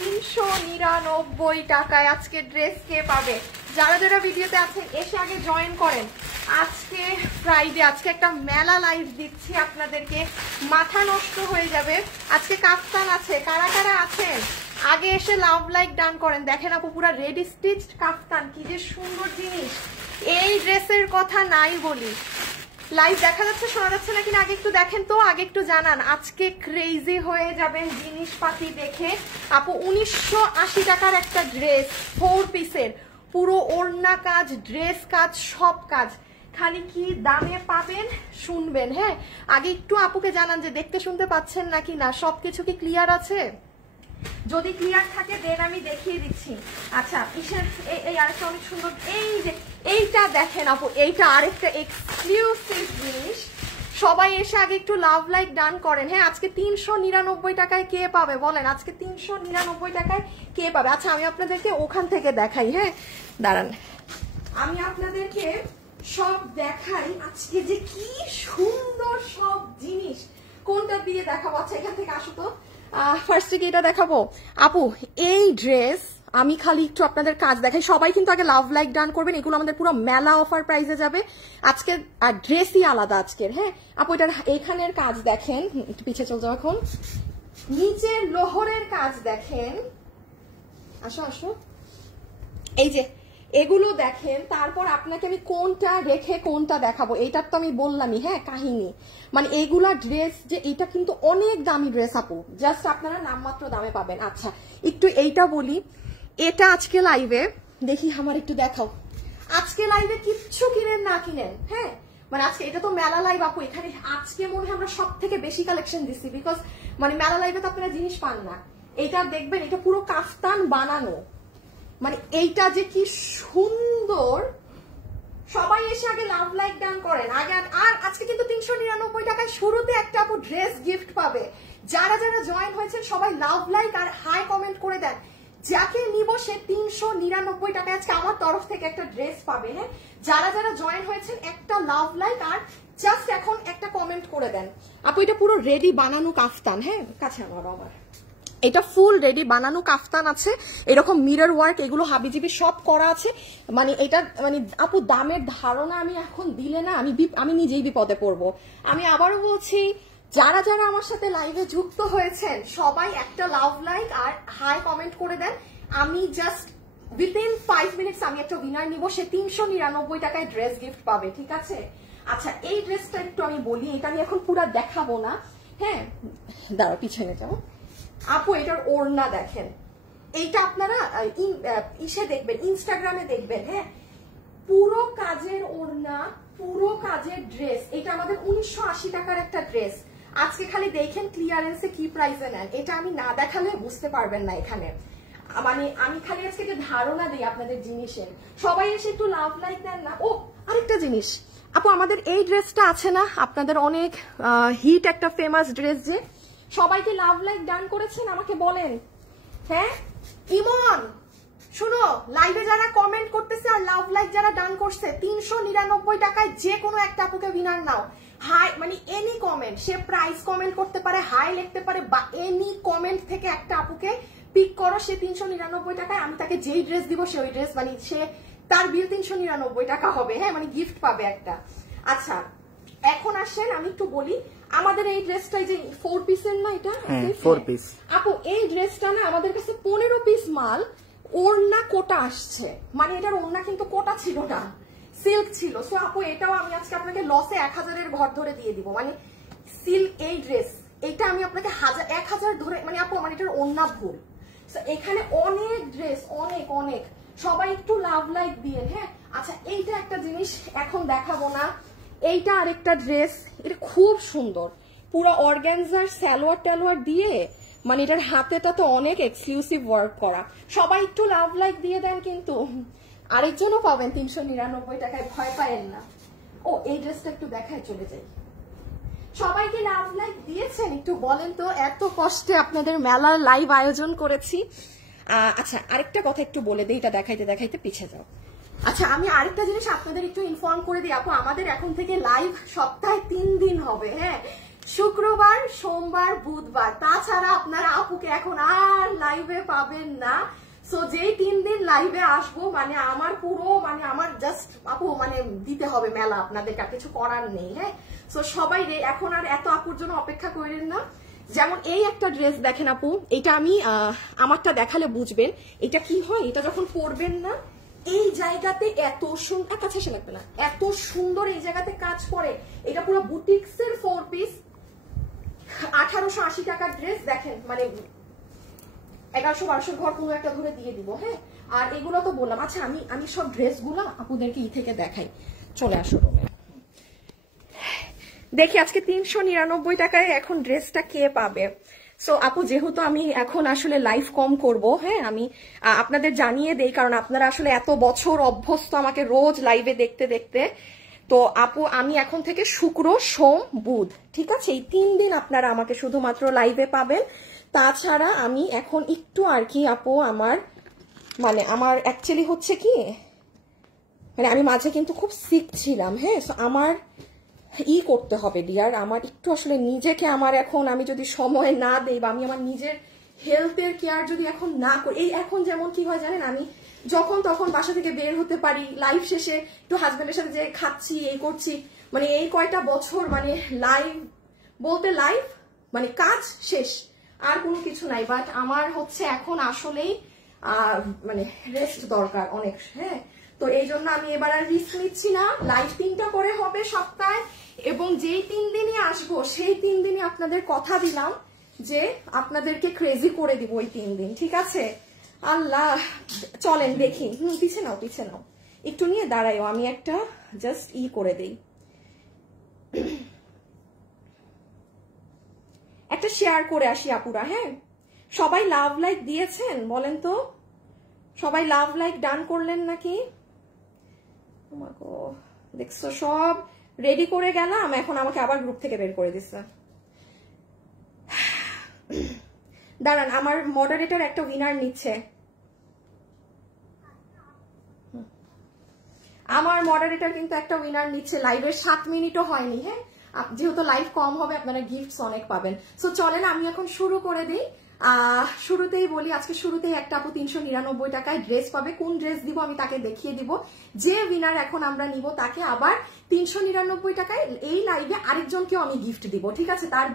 399 টাকায় আজকে ড্রেস কে পাবে? যারা যারা ভিডিওতে আছেন এসে আগে জয়েন করেন। আজকে ফ্রাইডে, আজকে একটা মেলা লাইভ দিচ্ছি আপনাদেরকে, মাথা নষ্ট হয়ে যাবে। আজকে কাফতান আছে, কারা কারা আছেন আগে এসে লাভ লাইক ডান করেন। দেখেন আপু পুরা রেডি স্টিচড কাফতান, কি যে সুন্দর জিনিস। এই ড্রেসের কথা নাই বলি। লাইভ দেখা যাচ্ছে, শোনা যাচ্ছে নাকি আগে একটু দেখেন তো, আগে একটু জানান। আজকে ক্রেজি হয়ে যাবেন জিনিসপাতি দেখে। আপু 1980 টাকার একটা ড্রেস, 4 পিসের, পুরো ওড়না কাজ, ড্রেস কাজ, সব কাজ। খালি কি দামে পাবেন শুনবেন। হ্যাঁ, আগে একটু আপুকে জানান যে দেখতে শুনতে পাচ্ছেন নাকি না, সবকিছু কি ক্লিয়ার আছে? যদি ক্লিয়ার থাকে দেন আমি দেখিয়ে দিচ্ছি। আচ্ছা, এই আরেকটা অনেক সুন্দর, এই যে এইটা দেখেন আপু, এইটা আরেকটা এক্সক্লুসিভ জিনিস। সবাই এসে আগে একটু লাভ লাইক ডান করেন। হ্যাঁ, আজকে 399 টাকায় কে পাবে বলেন? আজকে 399 টাকায় কে পাবে? আচ্ছা, আমি আপনাদেরকে ওখান থেকে দেখাই। হ্যাঁ দাঁড়ান, আমি আপনাদেরকে সব দেখাই আজকে যে কি সুন্দর সব জিনিস। কোনটা দিয়ে দেখাবো? আচ্ছা, এখান থেকে আসো তো। ফার্স্টে কি এটা দেখাবো? আপু এই ড্রেস আমি খালি একটু আপনাদের কাজ দেখাই। সবাই কিন্তু আগে লাভ লাইক ডান করবেন। এগুলো আমাদের পুরো মেলা অফার প্রাইসে যাবে আজকে, আর ড্রেসই আলাদা আজকের। হ্যাঁ আপু, এটার এখানের কাজ দেখেন, একটু পিছিয়ে চল যাও। এখন নিচের লোহরের কাজ দেখেন, আসো আসো, এই যে এগুলো দেখেন। তারপর আপনাকে আমি কোনটা রেখে কোনটা দেখাবো এইটার তো আমি বললামই। হ্যাঁ, কাহিনী মানে এইগুলা ড্রেস যে এটা কিন্তু অনেক দামি ড্রেস আপু, জাস্ট আপনারা নামমাত্র দামে পাবেন। আচ্ছা, একটু এইটা বলি, এটা আজকে লাইভে দেখি, আমার একটু দেখাও। আজকে লাইভে কিচ্ছু কিনেন না কিনেন, হ্যাঁ মানে আজকে এটা তো মেলা লাইভ আপু, এখানে আজকে মনে হয় আমরা সব থেকে বেশি কালেকশন দিচ্ছি, বিকজ মানে মেলা লাইভে তো আপনারা জিনিস পান না। এটা দেখবেন, এটা পুরো কাফতান বানানো, মানে এইটা যে কি সুন্দর। সবাই এসে আগে লাভ লাইক ডান করেন আগে। আর আজকে কিন্তু 399 টাকায় শুরুতে একটা আপু ড্রেস গিফট পাবে। যারা যারা জয়েন হয়েছেন সবাই লাভ লাইক আর হাই কমেন্ট করে দেন। যাকে নিব সে 399 টাকায় আজকে আমার তরফ থেকে একটা ড্রেস পাবে। হ্যাঁ, যারা যারা জয়েন হয়েছেন একটা লাভ লাইক আর জাস্ট এখন একটা কমেন্ট করে দেন। আপু এটা পুরো রেডি বানানো কাফতান। হ্যাঁ, কাছে আমার এটা ফুল রেডি বানানো কাফতান আছে, এরকম মিরর ওয়ার্ক, এগুলো হাবিজিবি সব করা আছে। মানে এটা মানে আপু দামের ধারণা আমি এখন দিলে না আমি নিজেই বিপদে পড়বো। আমি আবারও বলছি, যারা যারা আমার সাথে লাইভে যুক্ত হয়েছেন সবাই একটা লাভ লাইক আর হাই কমেন্ট করে দেন। আমি জাস্ট উইদিন 5 মিনিটস আমি একটা উইনার নিব, সে 399 টাকায় ড্রেস গিফট পাবে। ঠিক আছে? আচ্ছা, এই ড্রেসটা একটু আমি বলি, এটা আমি এখন পুরো দেখাবো না। হ্যাঁ দাঁড়াও, পিছনে যাও আপু। এটার ওড়না দেখেন, এইটা আপনারা ইসে দেখবেন, ইনস্টাগ্রামে দেখবেন। হ্যাঁ, পুরো কাজের ওড়না, পুরো কাজের ড্রেস। এটা আমাদের 1980 টাকার একটা ড্রেস। আজকে খালি দেখেন ক্লিয়ারেন্সে কি প্রাইসে নেন, এটা আমি না দেখালে বুঝতে পারবেন না। এখানে মানে আমি খালি আজকে যে ধারণা দিই আপনাদের জিনিসের, সবাই এসে একটু লাভ লাইক দেন না। ও আরেকটা জিনিস আপু, আমাদের এই ড্রেসটা আছে না আপনাদের অনেক হিট একটা ফেমাস ড্রেস, যে সবাইকে লাভ লাইক ডান করেছেন আমাকে বলেন। হ্যাঁ ইমন শুনো, লাইভে যারা কমেন্ট করতেছে আর লাভ লাইক যারা ডান করছে 399 টাকায় যে কোনো একটা আপুকে উইনার নাও। হাই মানে এনি কমেন্ট, সে প্রাইস কমেন্ট করতে পারে, হাই লিখতে পারে, বা এনি কমেন্ট থেকে একটা আপুকে পিক করো, সে 399 টাকায় আমি তাকে যেই ড্রেস দিব সে ওই ড্রেস, মানে সে তার বিল 399 টাকা হবে। হ্যাঁ, মানে গিফট পাবে একটা। আচ্ছা এখন আসেন আমি একটু বলি, আমাদের এই ড্রেসটা যে 4 পিসের না, এটা 4 পিস আপু। এই ড্রেসটা না আমাদের কাছে 15 পিস মাল, ওড়না কোটা আসছে, মানে এটার ওড়না কিন্তু কোটা ছিল না, সিল্ক ছিল। সো আপু এটাও আমি আজকে আপনাকে লসে 1000-এর ঘর ধরে দিয়ে দিব। মানে সিল্ক এই ড্রেস, এটা আমি আপনাকে 1000 ধরে, মানে আপু আমার এটার ওড়না ভুল। এখানে অনেক ড্রেস, অনেক অনেক, সবাই একটু লাভ লাইক দিয়ে। হ্যাঁ আচ্ছা, এইটা একটা জিনিস এখন দেখাবো না, এইটা আরেকটা ড্রেস, এটা খুব সুন্দর, পুরো অর্গানজার সালোয়ার টালোয়ার দিয়ে, মানে এটার হাতেটা তো অনেক এক্সক্লুসিভ ওয়ার্ক করা। সবাই একটু লাভ লাইক দিয়ে দেন, কিন্তু আরেকজনও পাবেন 399 টাকায়, ভয় পায়েন না। ও এই ড্রেসটা একটু দেখায় চলে যাই। সবাইকে লাভ লাইক দিয়েছেন একটু বলেন তো, এত কষ্টে আপনাদের মেলার লাইভ আয়োজন করেছি। আচ্ছা আরেকটা কথা একটু বলে দিই, এটা দেখাইতে দেখাইতে পিছিয়ে যাও। আচ্ছা আমি আরেকটা জিনিস আপনাদের একটু ইনফর্ম করে দিই আপু, আমাদের এখন থেকে লাইভ সপ্তাহে 3 দিন হবে। হ্যাঁ, শুক্রবার, সোমবার, বুধবার, তাছাড়া আপনারা আপুকে এখন আর লাইভে পাবেন না। সো যেই 3 দিন লাইভে আসবো মানে আমার পুরো মানে আমার জাস্ট আপু মানে দিতে হবে মেলা, আপনাদের কিছু করার নেই। হ্যাঁ, সো সবাই এখন আর এত আপুর জন্য অপেক্ষা করেন না। যেমন এই একটা ড্রেস দেখেন আপু, এটা আমি আমারটা দেখালে বুঝবেন এটা কি হয়। এটা যখন পরবেন না এই জায়গাতে এত সুন্দর, কাছে এসে লাগবে না, এত সুন্দর এই জায়গাতে কাজ করে। এটা পুরো বুটিক্সের 4 পিস, 1880 টাকার ড্রেস। দেখেন মানে 1100-1200 ঘর কোনো একটা ধরে দিয়ে দিব। হ্যাঁ, আর এগুলো তো বললাম। আচ্ছা আমি সব ড্রেসগুলো আপুদেরকে থেকে দেখাই। চলে আসো রুমে দেখি আজকে 399 টাকায় এখন ড্রেসটা কে পাবে। সো আপু যেহেতু আমি এখন আসলে লাইভ কম করব, হ্যাঁ আমি আপনাদের জানিয়ে দেই, কারণ আপনারা আসলে এত বছর অভ্যস্ত আমাকে রোজ লাইভে দেখতে দেখতে। তো আপু আমি এখন থেকে শুক্র, সোম, বুধ, ঠিক আছে, এই 3 দিন আপনারা আমাকে শুধুমাত্র লাইভে পাবেন। তাছাড়া আমি এখন একটু আর কি আপু আমার অ্যাকচুয়ালি হচ্ছে কি মানে আমি মাঝে কিন্তু খুব সিক ছিলাম। হ্যাঁ, সো আমার করতে হবে ডিয়ার, আমার একটু আসলে নিজেকে আমার এখন আমি যদি সময় না দেই বা আমি আমার নিজের হেলথের কেয়ার যদি এখন না করি, এই এখন যেমন কি হয় জানেন, আমি যখন তখন বাসা থেকে বের হতে পারি, লাইভ শেষে একটু হাজবেন্ডের সাথে যে খাচ্ছি এই করছি, মানে এই কয়টা বছর মানে লাইভ বলতে লাইভ মানে কাজ শেষ আর কোনো কিছু নাই। বাট আমার হচ্ছে এখন আসলেই মানে রেস্ট দরকার অনেক। হ্যাঁ, তো এই জন্য আমি এবার আর রিস্ক নিচ্ছি না। লাইভ 3টা করে হবে সপ্তাহে, এবং যেই 3 দিনই আসবো সেই 3 দিনই আপনাদের কথা দিলাম যে আপনাদেরকে ক্রেজি করে দিব ওই 3 দিন, ঠিক আছে? আল্লাহ, চলেন দেখি। পিছে নাও একটু নিয়ে দাঁড়াইও, আমি একটা জাস্ট করে দেই, একটা শেয়ার করে আসি আপুরা। হ্যাঁ, সবাই লাভ লাইক দিয়েছেন বলেন তো, সবাই লাভ লাইক ডান করলেন নাকি? দেখছো সব রেডি করে গেলাম, এখন আমাকে আবার গ্রুপ থেকে বের করে দিচ্ছে। দাঁড়ান, আমার মডারেটর একটা উইনার নিচ্ছে, আমার মডারেটর কিন্তু একটা উইনার নিচ্ছে। লাইভের 7 মিনিটও হয়নি। হ্যাঁ, যেহেতু লাইভ কম হবে আপনারা গিফটস অনেক পাবেন। সো চলেন আমি এখন শুরু করে দিই। শুরুতেই বলি, আজকে শুরুতেই একটা আপু 399 টাকায় ড্রেস পাবে। কোন ড্রেস দিব আমি তাকে দেখিয়ে দিব। যে উইনার এখন আমরা নিব তাকে আবার 399 টাকায় এই লাইভে আরেকজনকেও আমি গিফট দিব, ঠিক আছে? তার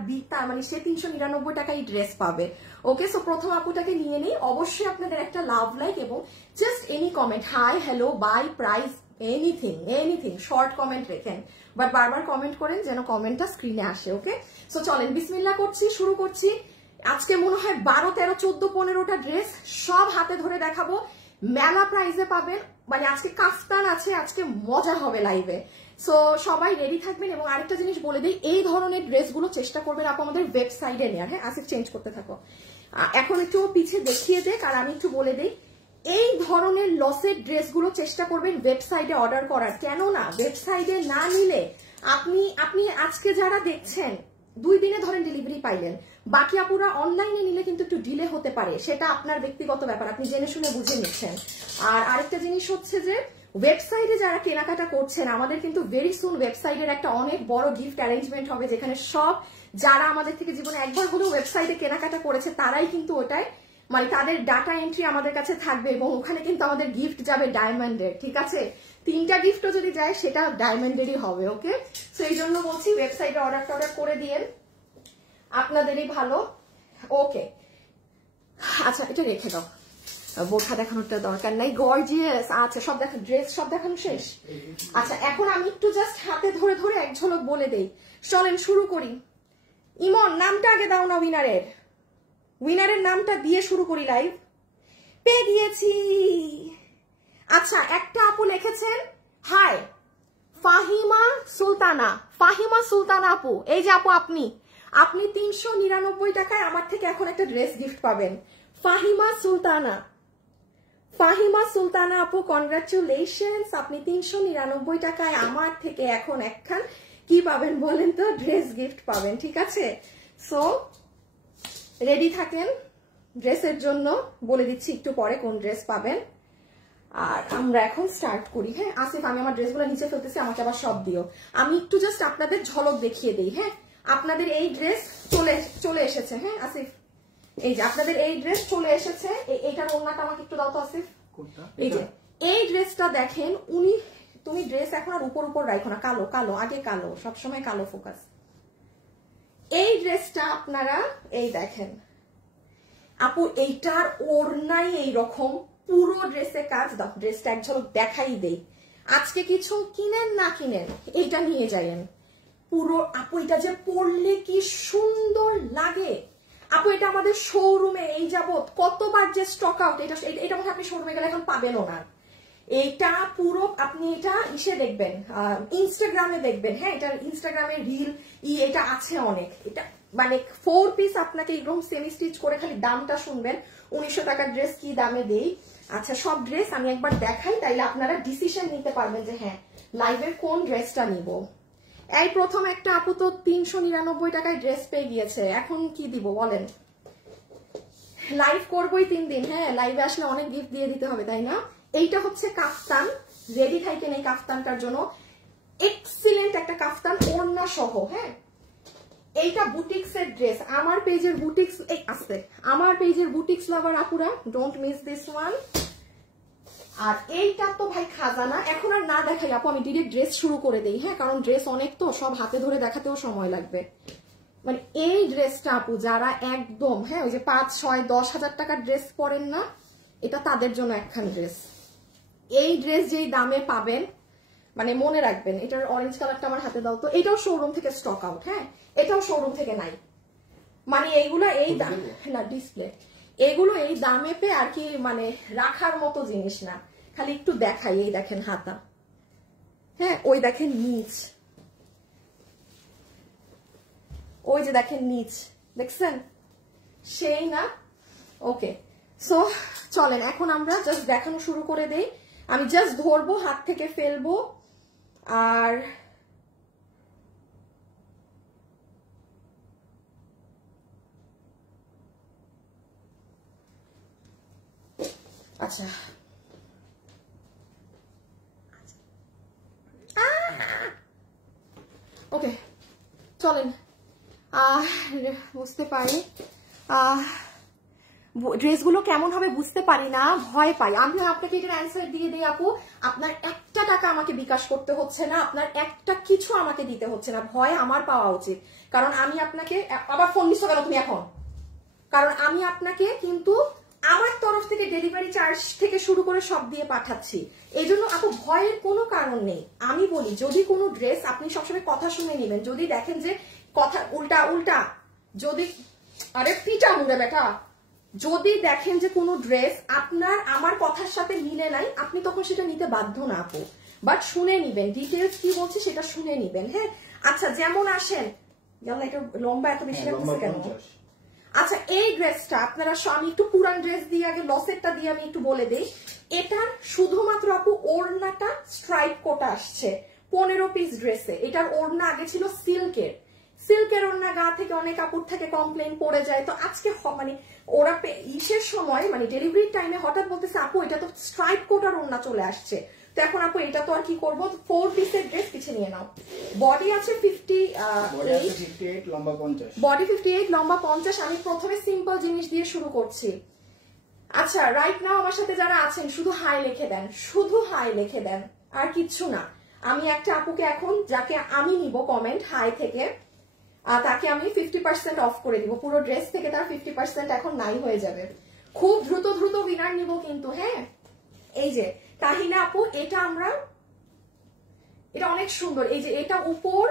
মানে সে 399 টাকায় ড্রেস পাবে। ওকে, সো প্রথম আপুটাকে নিয়ে নিই। অবশ্যই আপনাদের একটা লাভ লাইক এবং just any comment, hi, hello, bye, price, anything short comment রেখেন, বাট বারবার কমেন্ট করেন যেন কমেন্টটা স্ক্রিনে আসে। ওকে, সো চলেন বিসমিল্লাহ করছি, শুরু করছি। আজকে মনে হয় 12, 13, 14, 15টা ড্রেস সব হাতে ধরে দেখাবো, মেলা প্রাইজে পাবেন। মানে আজকে কাফতান আছে, আজকে মজা হবে লাইভে। সো সবাই রেডি থাকবেন। এবং আরেকটা জিনিস বলে দিই, এই ধরনের ড্রেসগুলো চেষ্টা করবেন আপু আমাদের ওয়েবসাইটে নেওয়ার। হ্যাঁ, আসিফ চেঞ্জ করতে থাকো। এখন একটু পিছিয়ে দেখিয়ে দেখ, আর আমি একটু বলে দিই, এই ধরনের লসের ড্রেসগুলো চেষ্টা করবেন ওয়েবসাইটে অর্ডার করার। কেননা ওয়েবসাইটে না নিলে আপনি আজকে যারা দেখছেন 2 দিনে ধরেন ডেলিভারি পাইলেন, বাকি আপুরা অনলাইনে নিলে কিন্তু একটু ডিলে হতে পারে, সেটা আপনার ব্যক্তিগত ব্যাপার, আপনি জেনে শুনে বুঝে নিচ্ছেন। আর আরেকটা জিনিস হচ্ছে যে ওয়েবসাইটে যারা কেনাকাটা করছেন, আমাদের কিন্তু ভেরি সুন ওয়েবসাইটের একটা অনেক বড় গিফট অ্যারেঞ্জমেন্ট হবে, যেখানে সব যারা আমাদের থেকে জীবনে একবার হলেও ওয়েবসাইটে কেনাকাটা করেছে তারাই কিন্তু ওটাই মানে তাদের ডাটা এন্ট্রি আমাদের কাছে থাকবে, এবং ওখানে কিন্তু আমাদের গিফট যাবে ডায়মন্ডের, ঠিক আছে? 3টা গিফটও যদি যায় সেটা ডায়মন্ডেরই হবে। ওকে, সো এই জন্য বলছি ওয়েবসাইটে অর্ডার করে দিয়েন, আপনাদেরই ভালো। ওকে, আচ্ছা এটা রেখে দাও, বোরখা দেখানোরটা দরকার নাই। গর্জিয়াস, আচ্ছা সব দেখানো, ড্রেস সব দেখানো শেষ। আচ্ছা এখন আমি একটু জাস্ট হাতে ধরে ধরে এক ঝলক বলে দেই। চলেন শুরু করি। ইমন নামটা আগে দাও না, উইনারের নামটা দিয়ে শুরু করি লাইভ। পেয়ে গিয়েছি। আচ্ছা একটা আপু লিখেছেন, হাই ফাহিমা সুলতানা আপু, এই যে আপু আপনি 399 টাকায় আমার থেকে এখন একটা ড্রেস গিফট পাবেন। ফাহিমা সুলতানা আপু, কনগ্রাচুলেশনস, আপনি 399 টাকায় আমার থেকে এখন একখান কি পাবেন বলেন তো, ড্রেস গিফট পাবেন, ঠিক আছে? সো রেডি থাকেন ড্রেসের জন্য, বলে দিচ্ছি একটু পরে কোন ড্রেস পাবেন। আর আমরা এখন স্টার্ট করি। হ্যাঁ আসিফ, আমি আমার ড্রেসগুলো নিচে ফেলতেছি, আমাকে আবার সব দিও। আমি একটু জাস্ট আপনাদের ঝলক দেখিয়ে দিই। হ্যাঁ, আপনাদের এই ড্রেস চলে এসেছে। হ্যাঁ আসিফ, এই যে আপনাদের এই ড্রেস চলে এসেছে। এইটার ওড়নাটা আমাকে একটু দাও তো আসিফ। এই যে এই ড্রেসটা দেখেন, তুমি ড্রেস এখন আর উপর রাখো না, কালো কালো, আগে কালো, সবসময় কালো ফোকাস। এই ড্রেসটা আপনারা এই দেখেন আপু, এইটার ওড়নাই এইরকম, পুরো ড্রেসে কাজ। দাও ড্রেসটা এক ঝলক দেখাই দেই। আজকে কিছু কিনেন না কিনেন, এইটা নিয়ে যাইয়েন পুরো। আপু এটা যে পরলে কি সুন্দর লাগে আপু, এটা আমাদের শোরুমে এই যাবত কতবার যে স্টক আউট, এটা মনে হয় আপনি শোরুমে গেলে এখন পাবেনও না। এইটা পুরো আপনি এটা ইসে দেখবেন, ইনস্টাগ্রামে দেখবেন। হ্যাঁ, এটা ইনস্টাগ্রামে রিল এটা আছে অনেক। এটা মানে 4 পিস আপনাকে একদম সেমি স্টিচ করে, খালি দামটা শুনবেন 1900 টাকার ড্রেস কি দামে দেই। আচ্ছা, সব ড্রেস আমি একবার দেখাই, তাইলে আপনারা ডিসিশন নিতে পারবেন যে হ্যাঁ লাইভের কোন ড্রেসটা নিব। এই প্রথম একটা আপু তো 399 টাকায় ড্রেস পেয়ে গিয়েছে, এখন কি দিব বলেন? লাইভ করবোই 3 দিন। হ্যাঁ, লাইভে আসলে অনেক গিফট দিয়ে দিতে হবে, তাই না? এইটা হচ্ছে কাফতান, রেডি থাকেন এই কাফতানটার জন্য। এক্সিলেন্ট একটা কাফতান, ওড়না সহ। হ্যাঁ, এইটা বুটিক্স এর ড্রেস। আমার পেজের বুটিক্স আছে, আমার পেজের বুটিক্স লাভার আপুরা, ডোন্ট মিস দিস ওয়ান। আর এইটা তো ভাই খাজানা। এখন আর না দেখাই আপু, আমি ডিরেক্ট ড্রেস শুরু করে দেই। হ্যাঁ, কারণ ড্রেস অনেক তো, সব হাতে ধরে দেখাতেও সময় লাগবে। মানে এই ড্রেসটা আপু যারা একদম হ্যাঁ ওই যে 5, 6, 10 হাজার টাকার ড্রেস পরেন না, এটা তাদের জন্য একখান ড্রেস। এই ড্রেস যেই দামে পাবেন, মানে মনে রাখবেন। এটার অরেঞ্জ কালারটা আমার হাতে দাও তো। এটাও শোরুম থেকে স্টক আউট। হ্যাঁ, এটাও শোরুম থেকে নাই। মানে এইগুলো এই দাম না, ডিসপ্লে এগুলো এই দামে পেয়ে আর কি, মানে রাখার মতো জিনিস না। খালি একটু দেখাই, এই দেখেন হাতা। হ্যাঁ, ওই দেখেন নিচ, ওই যে দেখেন নিচ, দেখছেন? সেই না? ওকে, সো চলেন এখন আমরা জাস্ট দেখানো শুরু করে দেই। আমি জাস্ট ধরবো, হাত থেকে ফেলবো। আর আচ্ছা, ওকে চলেন। বুঝতে পারি ড্রেসগুলো কেমন হবে, বুঝতে পারি না, ভয় পাই। আমি আপনাকে এটার অ্যান্সার দিয়ে দিই আপু, আপনার একটা টাকা আমাকে বিকাশ করতে হচ্ছে না, আপনার একটা কিছু আমাকে দিতে হচ্ছে না। ভয় আমার পাওয়া উচিত, কারণ আমি আপনাকে আবার ফোন নিচ্ছ কেন তুমি এখন? কারণ আমি আপনাকে কিন্তু আমার তরফ থেকে ডেলিভারি চার্জ থেকে শুরু করে সব দিয়ে পাঠাচ্ছি। এই জন্য আপু ভয়ের কোনো কারণ নেই। আমি বলি, যদি কোনো ড্রেস আপনি সবসময় কথা শুনে নেবেন, যদি দেখেন যে কথা উল্টা উল্টা, যদি আরে পিটা মুড়ে বেটা, যদি দেখেন যে কোনো ড্রেস আপনার আমার কথার সাথে মিলে নাই, আপনি তখন সেটা নিতে বাধ্য না আপু, বাট শুনে নিবেন, ডিটেলস কি বলছে সেটা শুনে নিবেন। হ্যাঁ, আচ্ছা যেমন আসেন, এটা লম্বা এত বেশি লাগছে কেন? আচ্ছা, এই ড্রেসটা আপনারা, আমি একটু পুরান ড্রেস দিয়ে আগে লসেটটা দিয়ে আমি একটু বলে দিই। এটার শুধুমাত্র আপু ওড়নাটা স্ট্রাইপ কোটা আসছে 15 পিস ড্রেসে। এটার ওড়না আগে ছিল সিল্কের, সিল্কের ওড়না গা থেকে অনেক কাপড় থেকে কমপ্লেন পড়ে যায়। তো আজকে মানে ওরা ইসের সময় মানে ডেলিভারির টাইমে হঠাৎ বলতেছে আপু এটা তো স্ট্রাইপ কোটার ওড়না চলে আসছে। তো এখন আপু এটা তো আর কি করবো, 4 পিসের ড্রেস পিছে নিয়ে নাও। বডি আছে 58, লম্বা 50, বডি 58, লম্বা 50। আমি প্রথমে সিম্পল জিনিস দিয়ে শুরু করছি। আচ্ছা, রাইট নাও আমার সাথে যারা আছেন শুধু হাই লিখে দেন, শুধু হাই লিখে দেন, আর কিচ্ছু না। আমি একটা আপুকে এখন, যাকে আমি নিব কমেন্ট হাই থেকে, তাকে আমি 50% অফ করে দিব। পুরো ড্রেস থেকে তার 50% এখন নাই হয়ে যাবে। খুব দ্রুত দ্রুত উইনার নিব কিন্তু। হ্যাঁ, এই যে তাহিনা আপু, এটা আমরা, এটা অনেক সুন্দর। এই যে এটা উপর,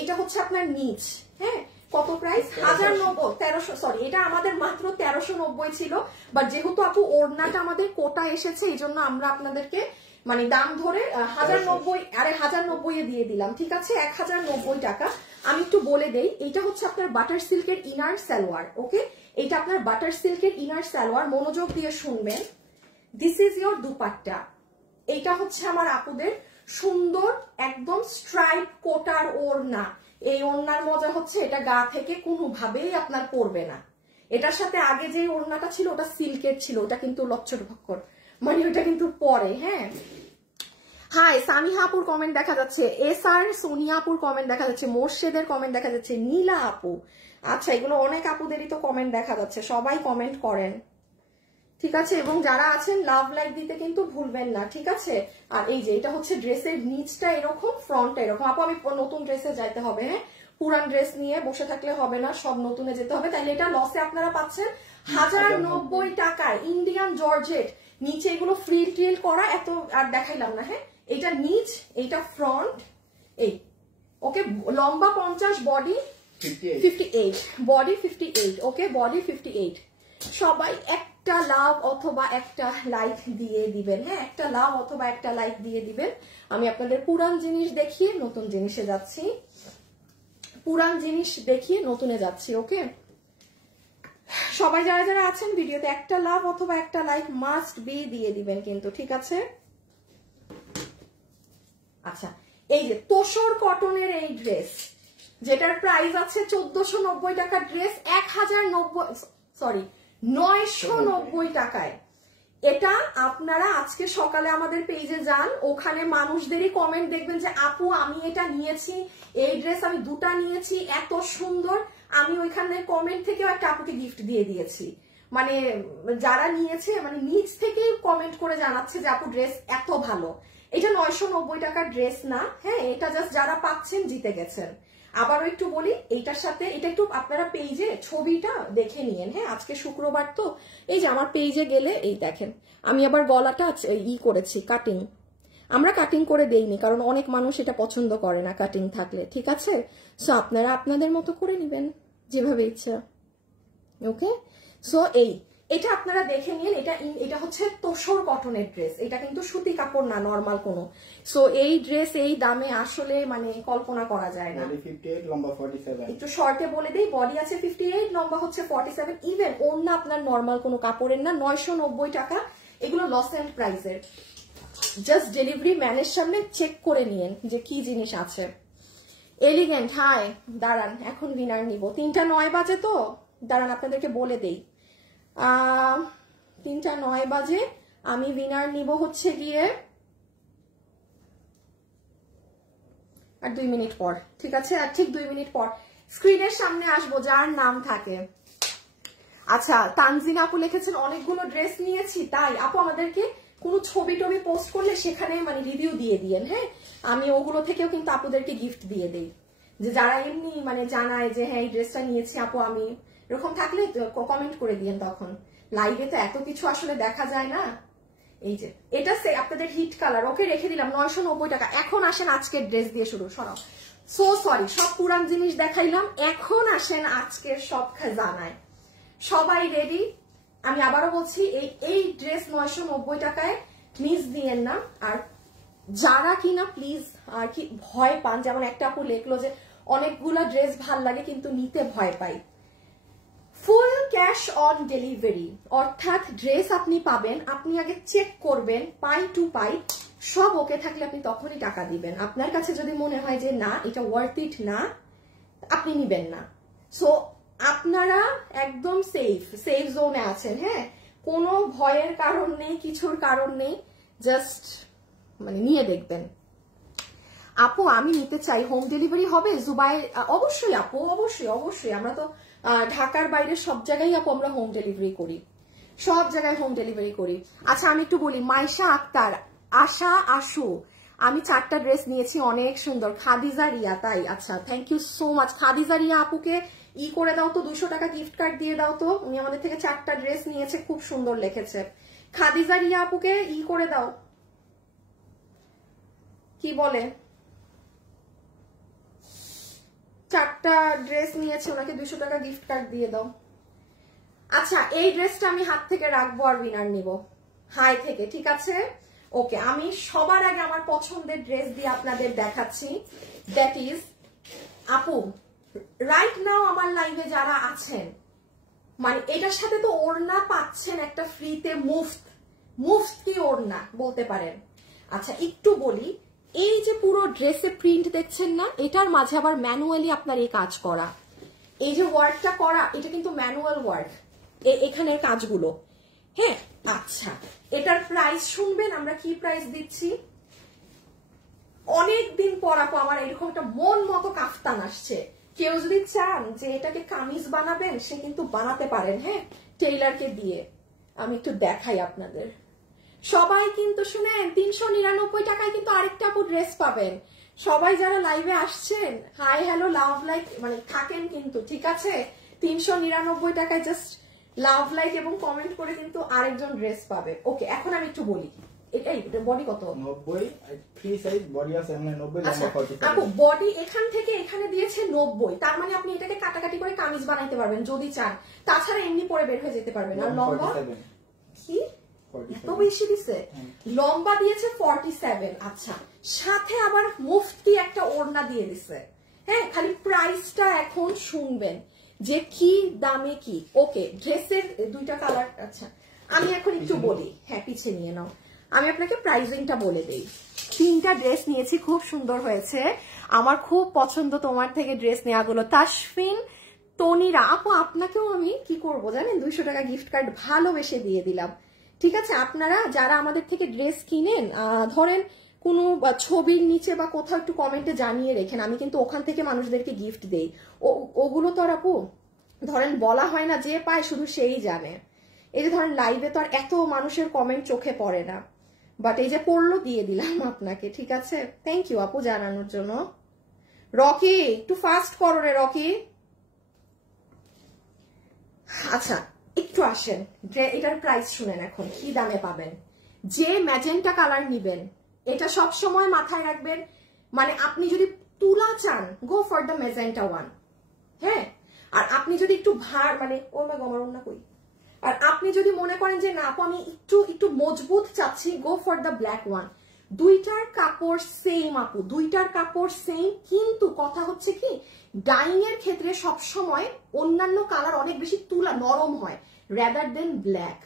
এটা হচ্ছে আপনার নিচ। হ্যাঁ, কত প্রাইস? 1300, সরি এটা আমাদের মাত্র 1390 ছিল, বাট যেহেতু আপু ওড়নাটা আমাদের কোটা এসেছে, এই জন্য আমরা আপনাদেরকে মানে দাম ধরে 1090, আরে 1090 দিয়ে দিলাম। ঠিক আছে, 1090 টাকা। আমি একটু বলে দেই, এটা হচ্ছে আপনার বাটার সিল্কের ইনার সালোয়ার। ওকে, এটা আপনার বাটার সিল্কের ইনার সালোয়ার, মনোযোগ দিয়ে শুনবেন। This is your dupatta. এইটা হচ্ছে আমার আপুদের সুন্দর একদম স্ট্রাইপ কোটার ওড়না। এই ওড়নার মজা হচ্ছে এটা গা থেকে কোনোভাবেই আপনার পড়বে না। এটার সাথে আগে যে ওড়নাটা ছিল ওটা সিল্কের ছিল, ওটা কিন্তু লচ্ছর ভক্কর, মানে ওটা কিন্তু পরে। হ্যাঁ, হাই সামিহা আপুর কমেন্ট দেখা যাচ্ছে, এসআর সোনিয়া আপুর কমেন্ট দেখা যাচ্ছে, মোর্শেদের কমেন্ট দেখা যাচ্ছে, নীলা আপু। আচ্ছা, এগুলো অনেক আপুদেরই তো কমেন্ট দেখা যাচ্ছে, সবাই কমেন্ট করেন, ঠিক আছে। এবং যারা আছেন লাভ লাইক দিতে কিন্তু ভুলবেন না, ঠিক আছে। আর এই যে এটা হচ্ছে ড্রেসের নিচটা এরকম, ফ্রন্টটা এরকম। আপু আমি নতুন ড্রেসে যাইতে হবে, হ্যাঁ, পুরান ড্রেস নিয়ে বসে থাকলে হবে না, সব নতুনে যেতে হবে। তাইলে এটা লসে আপনারা পাচ্ছেন 1090 টাকায় ইন্ডিয়ান জর্জেট। নিচে এগুলো ফ্রি ট্রিল করা, এত আর দেখাইলাম না। হ্যাঁ, এটা নিচ, এইটা ফ্রন্ট, এই ওকে। লম্বা 50, বডি 58, বডি 58, ওকে, বডি 58। সবাই একটা লাভ অথবা একটা লাইক দিয়ে দিবেন, হ্যাঁ, একটা লাভ অথবা একটা লাইক দিয়ে দিবেন। আমি আপনাদের পুরান জিনিস দেখিয়ে নতুন জিনিসে যাচ্ছি, পুরান জিনিস দেখিয়ে নতুনে যাচ্ছি, ওকে। সবাই যারা যারা আছেন ভিডিওতে একটা লাভ অথবা একটা লাইক মাস্ট বি দিয়ে দিবেন কিন্তু, ঠিক আছে। আচ্ছা, এই যে তোসর কটনের এই ড্রেস, যেটার প্রাইস আছে 1490 টাকার ড্রেস 990 টাকায়। এটা আপনারা আজকে সকালে আমাদের পেজে যান, ওখানে মানুষদেরই কমেন্ট দেখবেন যে আপু আমি এটা নিয়েছি, এই ড্রেস আমি 2টা নিয়েছি, এত সুন্দর। আমি ওইখানে কমেন্ট থেকেও একটা আপুকে গিফট দিয়ে দিয়েছি, মানে যারা নিয়েছে মানে নিজ থেকেই কমেন্ট করে জানাচ্ছে যে আপু ড্রেস এত ভালো। এটা 990 টাকার ড্রেস না, হ্যাঁ, এটা জাস্ট যারা পাচ্ছেন জিতে গেছেন। আবারও একটু বলি, এইটার সাথে এটা একটু আপনারা পেজে ছবিটা দেখে নিয়েন, হ্যাঁ, আজকে শুক্রবার তো। এই যে আমার পেজে গেলে এই দেখেন, আমি আবার গলাটা করেছি কাটিং, আমরা কাটিং করে দেইনি কারণ অনেক মানুষ এটা পছন্দ করে না কাটিং থাকলে, ঠিক আছে। সো আপনারা আপনাদের মতো করে নেবেন যেভাবে ইচ্ছা, ওকে। সো এটা আপনারা দেখে নিন, এটা হচ্ছে তোসর কটনের ড্রেস, এটা কিন্তু সুতি কাপড় না, নরমাল কোনো। সো এই ড্রেস এই দামে আসলে মানে কল্পনা করা যায় না। 58, লম্বা 47। একটু শর্টে বলে দেই, বডি আছে 58, লম্বা হচ্ছে 47। ইভেন ওড়না আপনার নরমাল কোনো কাপড়ের না, 990 টাকা। এগুলো লস এন্ড প্রাইসের, জাস্ট ডেলিভারি ম্যানের সামনে চেক করে নিয়েন যে কি জিনিস আছে। এলিগেন্ট, হাই, দাঁড়ান এখন উইনার নিব। 3:09 বাজে তো, দাঁড়ান আপনাদেরকে বলে দেই। 3:09 বাজে আমি উইনার নিব হচ্ছে গিয়ে আর 2 মিনিট পর, ঠিক আছে। আর ঠিক 2 মিনিট পর স্ক্রিনের সামনে আসবো যার নাম থাকে। আচ্ছা, তানজিনা আপু লিখেছেন অনেকগুলো ড্রেস নিয়েছি তাই। আপু আমাদেরকে কোনো ছবি টবি পোস্ট করলে সেখানে মানে রিভিউ দিয়ে দিয়েন, হ্যাঁ, আমি ওগুলো থেকেও কিন্তু আপুদেরকে গিফট দিয়ে দেই। যে যারা এমনি মানে জানায় যে হ্যাঁ এই ড্রেসটা নিয়েছি আপু আমি, এরকম থাকলে কমেন্ট করে দিয়েন। তখন লাইভে তো এত কিছু আসলে দেখা যায় না। এই যে এটা আপনাদের হিট কালার, ওকে, রেখে দিলাম 990 টাকা। এখন আসেন আজকের ড্রেস দিয়ে শুরু। সরাও, সো সরি, সব পুরান জিনিস দেখাইলাম, এখন আসেন আজকের সব জানায়। সবাই রেডি? আমি আবারও বলছি, এই ড্রেস 990 টাকায় মিস দিয়েন না। আর যারা কিনা প্লিজ আর কি ভয় পান, যেমন একটা আপু লেখলো যে অনেকগুলো ড্রেস ভাল লাগে কিন্তু নিতে ভয় পাই, ফুল ক্যাশ অন ডেলিভারি, অর্থাৎ ড্রেস আপনি পাবেন, আপনি আগে চেক করবেন পাই টু পাই, সব ওকে থাকলে আপনি তখনই টাকা দিবেন। আপনার কাছে যদি মনে হয় যে না এটা ওয়ার্থ ইট না, আপনি নিবেন না। সো আপনারা একদম সেফ জোনে আছেন, হ্যাঁ, কোনো ভয়ের কারণ নেই, কিছুর কারণ নেই, জাস্ট মানে নিয়ে দেখবেন। আপু আমি নিতে চাই, হোম ডেলিভারি হবে? জুবাই, অবশ্যই আপু, অবশ্যই আমরা তো ঢাকার বাইরে সব জায়গায় আপু আমরা হোম ডেলিভারি করি, সব জায়গায় হোম ডেলিভারি করি। আচ্ছা আমি একটু বলি, মাইশা আক্তার, আশা আশু, আমি 4টা ড্রেস নিয়েছি, অনেক সুন্দর। খাদিজা রিয়া, তাই, আচ্ছা thank you so much. Khadija Riya আপুকে করে দাও তো, 200 টাকা গিফট কার্ড দিয়ে দাও তো, উনি আমাদের থেকে 4টা ড্রেস নিয়েছে, খুব সুন্দর লিখেছে। খাদিজা রিয়া আপুকে করে দাও, কি বলে, 4টা ড্রেস নিয়েছে, ওনাকে 200 টাকা গিফট কার্ড দিয়ে দাও। আচ্ছা এই ড্রেসটা আমি হাত থেকে রাখবো আর উইনার নিব হাই থেকে, ঠিক আছে, ওকে। আমি সবার আগে আমার পছন্দের ড্রেস দিয়ে আপনাদের দেখাচ্ছি, দ্যাট ইজ আপু রাইট নাও আমার লাইভে যারা আছেন, মানে এটার সাথে তো ওড়না পাচ্ছেন একটা ফ্রিতে, মুফত কি ওড়না বলতে পারেন। আচ্ছা একটু বলি, এই যে পুরো ড্রেসে প্রিন্ট দেখছেন না, এটার মাঝে আবার ম্যানুয়ালি আপনার এই কাজ করা, এই যে ওয়ার্কটা করা, এটা কিন্তু ম্যানুয়াল ওয়ার্ক, এখানের কাজগুলো, হ্যাঁ। আচ্ছা এটার প্রাইস শুনবেন, আমরা কি প্রাইস দিচ্ছি, অনেকদিন পর আপু আমার এরকম একটা মন মতো কাফতান আসছে। কেউ যদি চান যে এটাকে কামিজ বানাবেন, সে কিন্তু বানাতে পারেন, হ্যাঁ, টেইলারকে দিয়ে। আমি একটু দেখাই আপনাদের। সবাই কিন্তু শুনেন, 399 টাকায় কিন্তু আরেকটা আপু ড্রেস পাবেন। সবাই যারা লাইভে আসছেন, হাই হ্যালো লাভ লাইক মানে থাকেন কিন্তু, ঠিক আছে? 399 টাকায় জাস্ট লাভ লাইক এবং কমেন্ট করে কিন্তু আরেকজন ড্রেস পাবে। ওকে, এখন আমি একটু বলি এটাই বডি কত? 90 ফ্রি সাইজ বডি আছে এমনি 90 লম্বা 45। আপু বডি এখান থেকে এখানে দিয়েছে 90, তার মানে আপনি এটাকে কাটাকাটি করে কামিজ বানাইতে পারবেন যদি চান, তাছাড়া এমনি পরে বের হয়ে যেতে পারবেন। আর লম্বা কি এত বেশি দিছে? লম্বা দিয়েছে 47। আচ্ছা, সাথে আবার মুফতি একটা ওড়না দিয়ে দিছে। হ্যাঁ, খালি প্রাইসটা এখন শুনবেন যে কি দামে কি। ওকে, ড্রেসের দুইটা কালার। আচ্ছা, আমি এখন একটু বলি। হ্যাঁ, পিছিয়ে নিয়ে নাও, আমি আপনাকে প্রাইসিংটা বলে দেই। 3টা ড্রেস নিয়েছি, খুব সুন্দর হয়েছে, আমার খুব পছন্দ তোমার থেকে ড্রেস নেওয়াগুলো। তাসফিন, তনিরা আপু, আপনাকেও আমি কি করব জানেন, 200 টাকা গিফট কার্ড ভালোবেসে দিয়ে দিলাম। ঠিক আছে, আপনারা যারা আমাদের থেকে ড্রেস কিনেন, ধরেন কোনো ছবির নিচে বা কোথাও একটু কমেন্টে জানিয়ে রেখেন, আমি কিন্তু ওখান থেকে মানুষদেরকে গিফট দেই। ওগুলো তো আর আপু ধরেন বলা হয় না, যে পায় শুধু সেই জানে। এই যে ধরেন লাইভে তো আর এত মানুষের কমেন্ট চোখে পড়ে না, বাট এই যে পড়লো দিয়ে দিলাম আপনাকে। ঠিক আছে, থ্যাংক ইউ আপু জানানোর জন্য। রকি একটু ফাস্ট করো রে রকি। আচ্ছা, একটু আসেন, এটার প্রাইস শুনেন এখন কি দামে পাবেন। যে ম্যাজেন্টা কালার নিবেন, এটা সব সময় মাথায় রাখবেন, মানে আপনি যদি তুলা চান, go for the magenta one. হ্যাঁ, আর আপনি যদি একটু ভার মানে ও মা গমার না কই, আর আপনি যদি মনে করেন যে না আপু আমি একটু মজবুত চাচ্ছি, go for the black one. দুইটার কাপড় সেম আপু, দুইটার কাপড় সেম, কিন্তু কথা হচ্ছে কি, ডাইং এর ক্ষেত্রে সবসময় অন্যান্য কালার অনেক বেশি তুলা নরম হয় rather than black.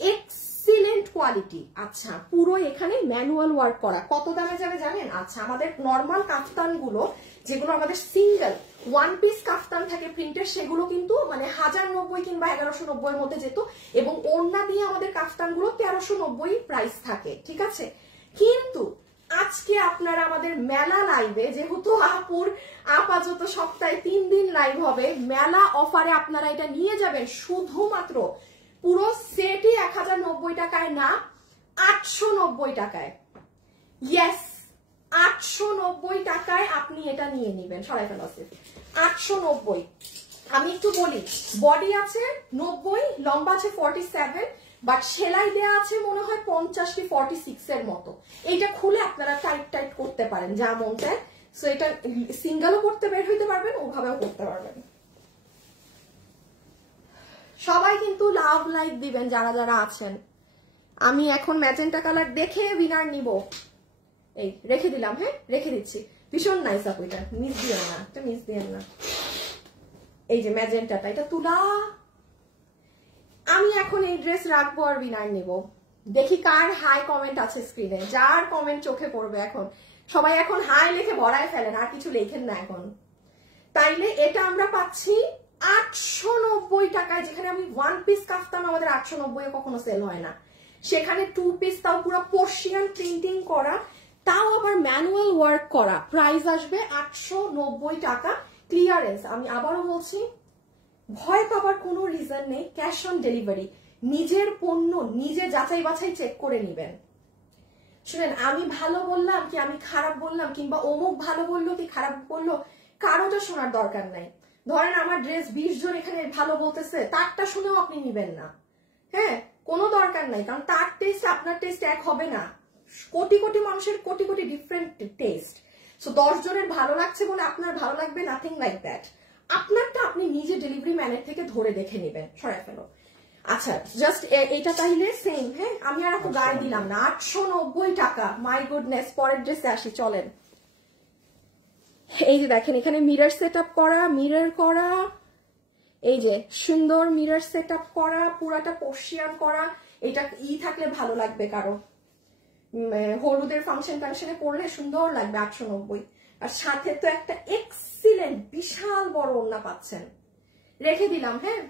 Excellent quality. আচ্ছা, পুরো এখানে ম্যানুয়াল ওয়ার্ক করা। কত দামে যাবে জানেন? আচ্ছা, আমাদের নর্মাল কাফতান গুলো যেগুলো আমাদের সিঙ্গেল ওয়ান পিস কাফতান থাকে প্রিন্টের, সেগুলো কিন্তু মানে 1090 কিংবা 1190 মধ্যে যেত, এবং ওড়না দিয়ে আমাদের কাফতান গুলো 1390 প্রাইস থাকে। ঠিক আছে, কিন্তু আজকে আপনারা আমাদের মেলা লাইভে, যেহেতু আপুর আপাতত সপ্তাহে 3 দিন লাইভ হবে, মেলা অফারে আপনারা এটা নিয়ে যাবেন শুধুমাত্র পুরো সেটই 1090 টাকায় না, 890 টাকায়। ইয়েস, 890 টাকায় আপনি এটা নিয়ে নেবেন। সরাই ফেলা আছে 890। আমি একটু বলি, বডি আছে 90, লম্বা আছে 47, বাট সেলাই দেওয়া আছে মনে হয় 50 কি 46 এর মতো। এইটা খুলে আপনারা টাইট করতে পারেন যা মন চায়। সো এটা সিঙ্গেলও করতে বের হইতে পারবেন, ওভাবেও করতে পারবেন। সবাই কিন্তু লাভ লাইক দিবেন যারা যারা আছেন। আমি এখন ম্যাজেন্টা কালার দেখে উইনার নিব। এই রেখে দিলাম, হ্যাঁ রেখে দিচ্ছি। ভীষণ নাইস আপু, এটা মিস দিয়েন না, এটা মিস দিয়েন না। এই যে ম্যাজেন্টাটা, এটা তুলা। আমি এখন এই ড্রেস রাখবো আর উইনার নিব। দেখি কার হাই কমেন্ট আছে স্ক্রিনে, যার কমেন্ট চোখে পড়বে এখন। সবাই এখন হাই লিখে ভরায় ফেলেন, আর কিছু লেখেন না এখন। তাইলে এটা আমরা পাচ্ছি 890 টাকায়, যেখানে আমি ওয়ান পিস কাফতান আমাদের 890 এ কখনো সেল হয় না, সেখানে 2 পিস, তাও পুরো পার্সিয়ান প্রিন্টিং করা, তাও আবার ম্যানুয়াল ওয়ার্ক করা, প্রাইস আসবে 890 টাকা ক্লিয়ারেন্স। আমি আবারও বলছি, ভয় পাবার কোনো রিজন নেই, ক্যাশ অন ডেলিভারি। নিজের পণ্য নিজে যাচাই বাছাই চেক করে নিবেন। শুনেন, আমি ভালো বললাম কি আমি খারাপ বললাম, কিংবা অমুক ভালো বললো কি খারাপ বললো, কারোটা শোনার দরকার নাই। ধরেন আমার ড্রেস 20 জন এখানে ভালো বলতেছে, তারটা শুনেও আপনি নিবেন না। হ্যাঁ, কোনো দরকার নাই, কারণ তার টেস্ট আপনার টেস্ট এক হবে না। কোটি কোটি মানুষের crore crore different taste. So 10 জনের ভালো লাগছে বলে আপনার ভালো লাগবে, নাথিং লাইক দ্যাট। আপনারটা আপনি নিজে ডেলিভারি ম্যানের থেকে ধরে দেখে নেবেন। সরাই ফেলো। আচ্ছা, জাস্ট এটা তাইলে সেম। হ্যাঁ, আমি আর আপু গায়ে দিলাম না। 890 টাকা। My goodness. পরের ড্রেসে আসি, চলেন। এই যে দেখেন, এখানে মিরর সেট আপ করা, মিরর করা, এই যে সুন্দর মিরর সেট আপ করা, পুরাটা পার্সিয়ান করা। এটা থাকলে ভালো লাগবে কারো, হলুদের ফাংশন টাংশনে পরলে সুন্দর লাগবে। 890। আর সাথে তো একটা এক্সিলেন্ট বিশাল বড় ওড়না পাচ্ছেন। রেখে দিলাম, হ্যাঁ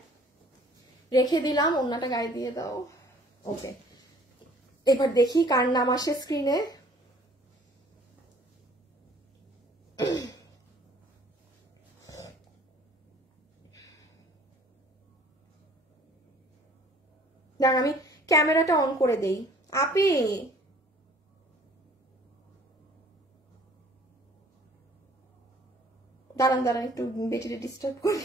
রেখে দিলাম। ওড়নাটা গায়ে দিয়ে দাও। ওকে, এবার দেখি কার নাম আসে স্ক্রিনে। দাঁড়ান আমি ক্যামেরাটা অন করে দেই। আপি দাঁড়ান দাঁড়ান একটু বেটিরে ডিস্টার্ব করি,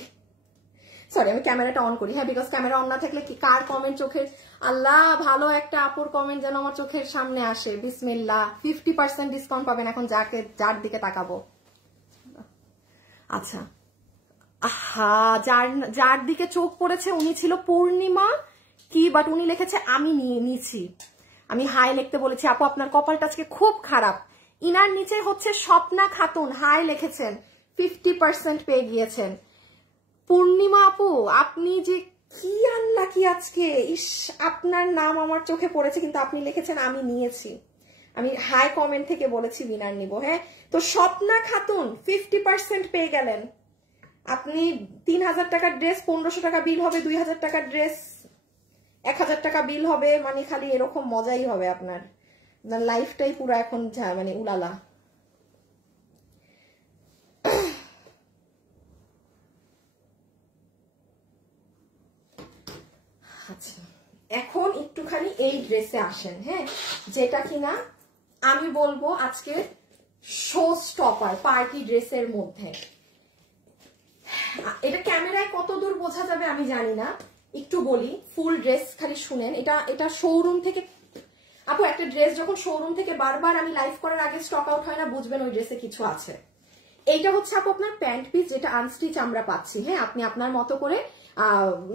সরি আমি ক্যামেরাটা অন করি। হ্যাঁ, বিকজ ক্যামেরা অন না থাকলে কি কার কমেন্ট চোখের, আল্লাহ ভালো একটা আপুর কমেন্ট যেন আমার চোখের সামনে আসে। বিসমিল্লাহ, 50% ডিসকাউন্ট পাবেন এখন যার দিকে তাকাবো। আচ্ছা, যার দিকে চোখ পড়েছে উনি ছিল পূর্ণিমা কি, বাট উনি লিখেছে আমি নিয়েছি। আমি হাই লিখতে বলেছি। আপু আপনার কপালটা আজকে খুব খারাপ। ইনার নিচে হচ্ছে স্বপ্না খাতুন হাই লিখেছেন, 50% পেয়ে গিয়েছেন। পূর্ণিমা আপু আপনি যে কি আনলাকি আজকে, ইস আপনার নাম আমার চোখে পড়েছে কিন্তু আপনি লিখেছেন আমি নিয়েছি। আমি হাই কমেন্ট থেকে বলেছি উইনার নিব। হ্যাঁ, তো স্বপ্না খাতুন 50% পেয়ে গেলেন। আপনি 3000 টাকার ড্রেস 1500 টাকা বিল হবে, 2000 টাকার ড্রেস 1000 টাকা বিল হবে, মানে খালি এরকম মজাই হবে আপনার লাইফটাই পুরো এখন মানে উলালা। আচ্ছা, এখন একটুখানি এই ড্রেসে আসেন। হ্যাঁ, যেটা কিনা আমি বলবো আজকে শো স্টপার পার্টি ড্রেসের মধ্যে। এটা ক্যামেরায় কত দূর বোঝা যাবে আমি জানি না, একটু বলি ফুল ড্রেস খালি শুনেন। এটা শোরুম থেকে আপু, একটা ড্রেস যখন শোরুম থেকে বারবার আমি লাইভ করার আগে স্টক আউট হয় না, বুঝবেন ওই ড্রেসে কিছু আছে। এইটা হচ্ছে আপু আপনার প্যান্ট পিস, যেটা আনস্টিচ আমরা পাচ্ছি। হ্যাঁ, আপনি আপনার মতো করে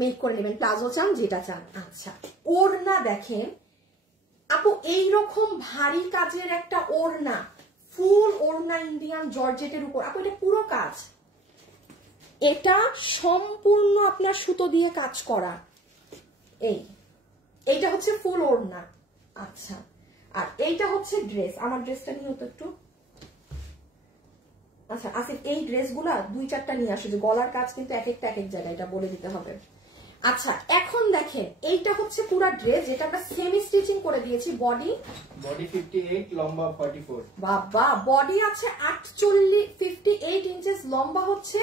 মেক করে নেবেন, প্লাজো চান যেটা চান। আচ্ছা, ওড়না দেখেন আপু, এইরকম ভারী কাজের একটা ওড়না, ফুল ওড়না ইন্ডিয়ান জর্জেটের উপর। আপু এটা পুরো কাজ, এটা সম্পূর্ণ আপনার সুতো দিয়ে কাজ করা। এইটা হচ্ছে ফুল ওড়না। আচ্ছা, আর এইটা হচ্ছে ড্রেস। আমার ড্রেসটা নিয়ে তো একটু, আচ্ছা আসিফ এই ড্রেসগুলা 2-4টা নিয়ে আসে, যে গলার কাজ কিন্তু এক একটা এক এক জায়গায়, এটা বলে দিতে হবে। আচ্ছা, এখন দেখেন এইটা হচ্ছে পুরো ড্রেস, যেটা আমরা সেমি স্টিচিং করে দিয়েছি। বডি 58, লম্বা 44। বাবা, বডি আছে 58 ইঞ্চেস, লম্বা হচ্ছে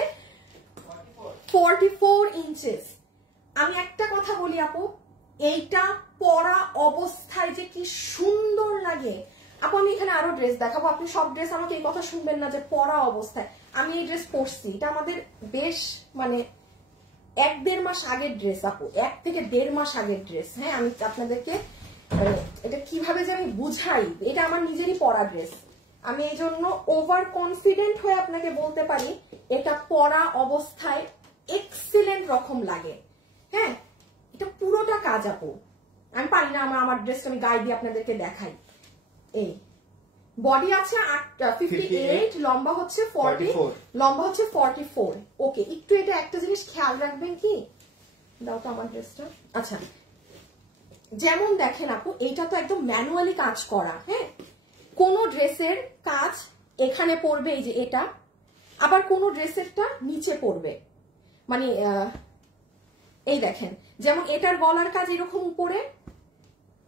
44 ইঞ্চেস। আমি একটা কথা বলি আপু, এইটা পরা অবস্থায় যে কি সুন্দর লাগে। আপু আমি এখানে আরো ড্রেস দেখাবো, আপনি সব ড্রেস আমাকে এই কথা শুনবেন না যে পরা অবস্থায়। আমি এই ড্রেস পরছি, এটা আমাদের বেশ মানে 1-1.5 মাস আগের ড্রেস আপু, 1 থেকে 1.5 মাস আগের ড্রেস। হ্যাঁ, আমি আপনাদেরকে এটা কিভাবে যে আমি বুঝাই, এটা আমার নিজেরই পরা ড্রেস। আমি এই জন্য ওভার কনফিডেন্ট হয়ে আপনাকে বলতে পারি এটা পরা অবস্থায় এক্সিলেন্ট রকম লাগে। হ্যাঁ, এটা পুরোটা কাজ আপু, আমি পারি না আমার ড্রেসটা আমি গায়ে দিয়ে আপনাদেরকে দেখাই। এই বডি আছে 58, লম্বা হচ্ছে 44। ওকে, একটু এটা একটা জিনিস খেয়াল রাখবেন, কি দাও তো আমার ড্রেসটা। আচ্ছা, যেমন দেখেন আপু, এইটা তো একদম ম্যানুয়ালি কাজ করা। হ্যাঁ, কোন ড্রেসের কাজ এখানে পড়বে, এই যে এটা, আবার কোন ড্রেসেরটা নিচে পড়বে, মানে এই দেখেন যেমন এটার গলার কাজ এরকম উপরে,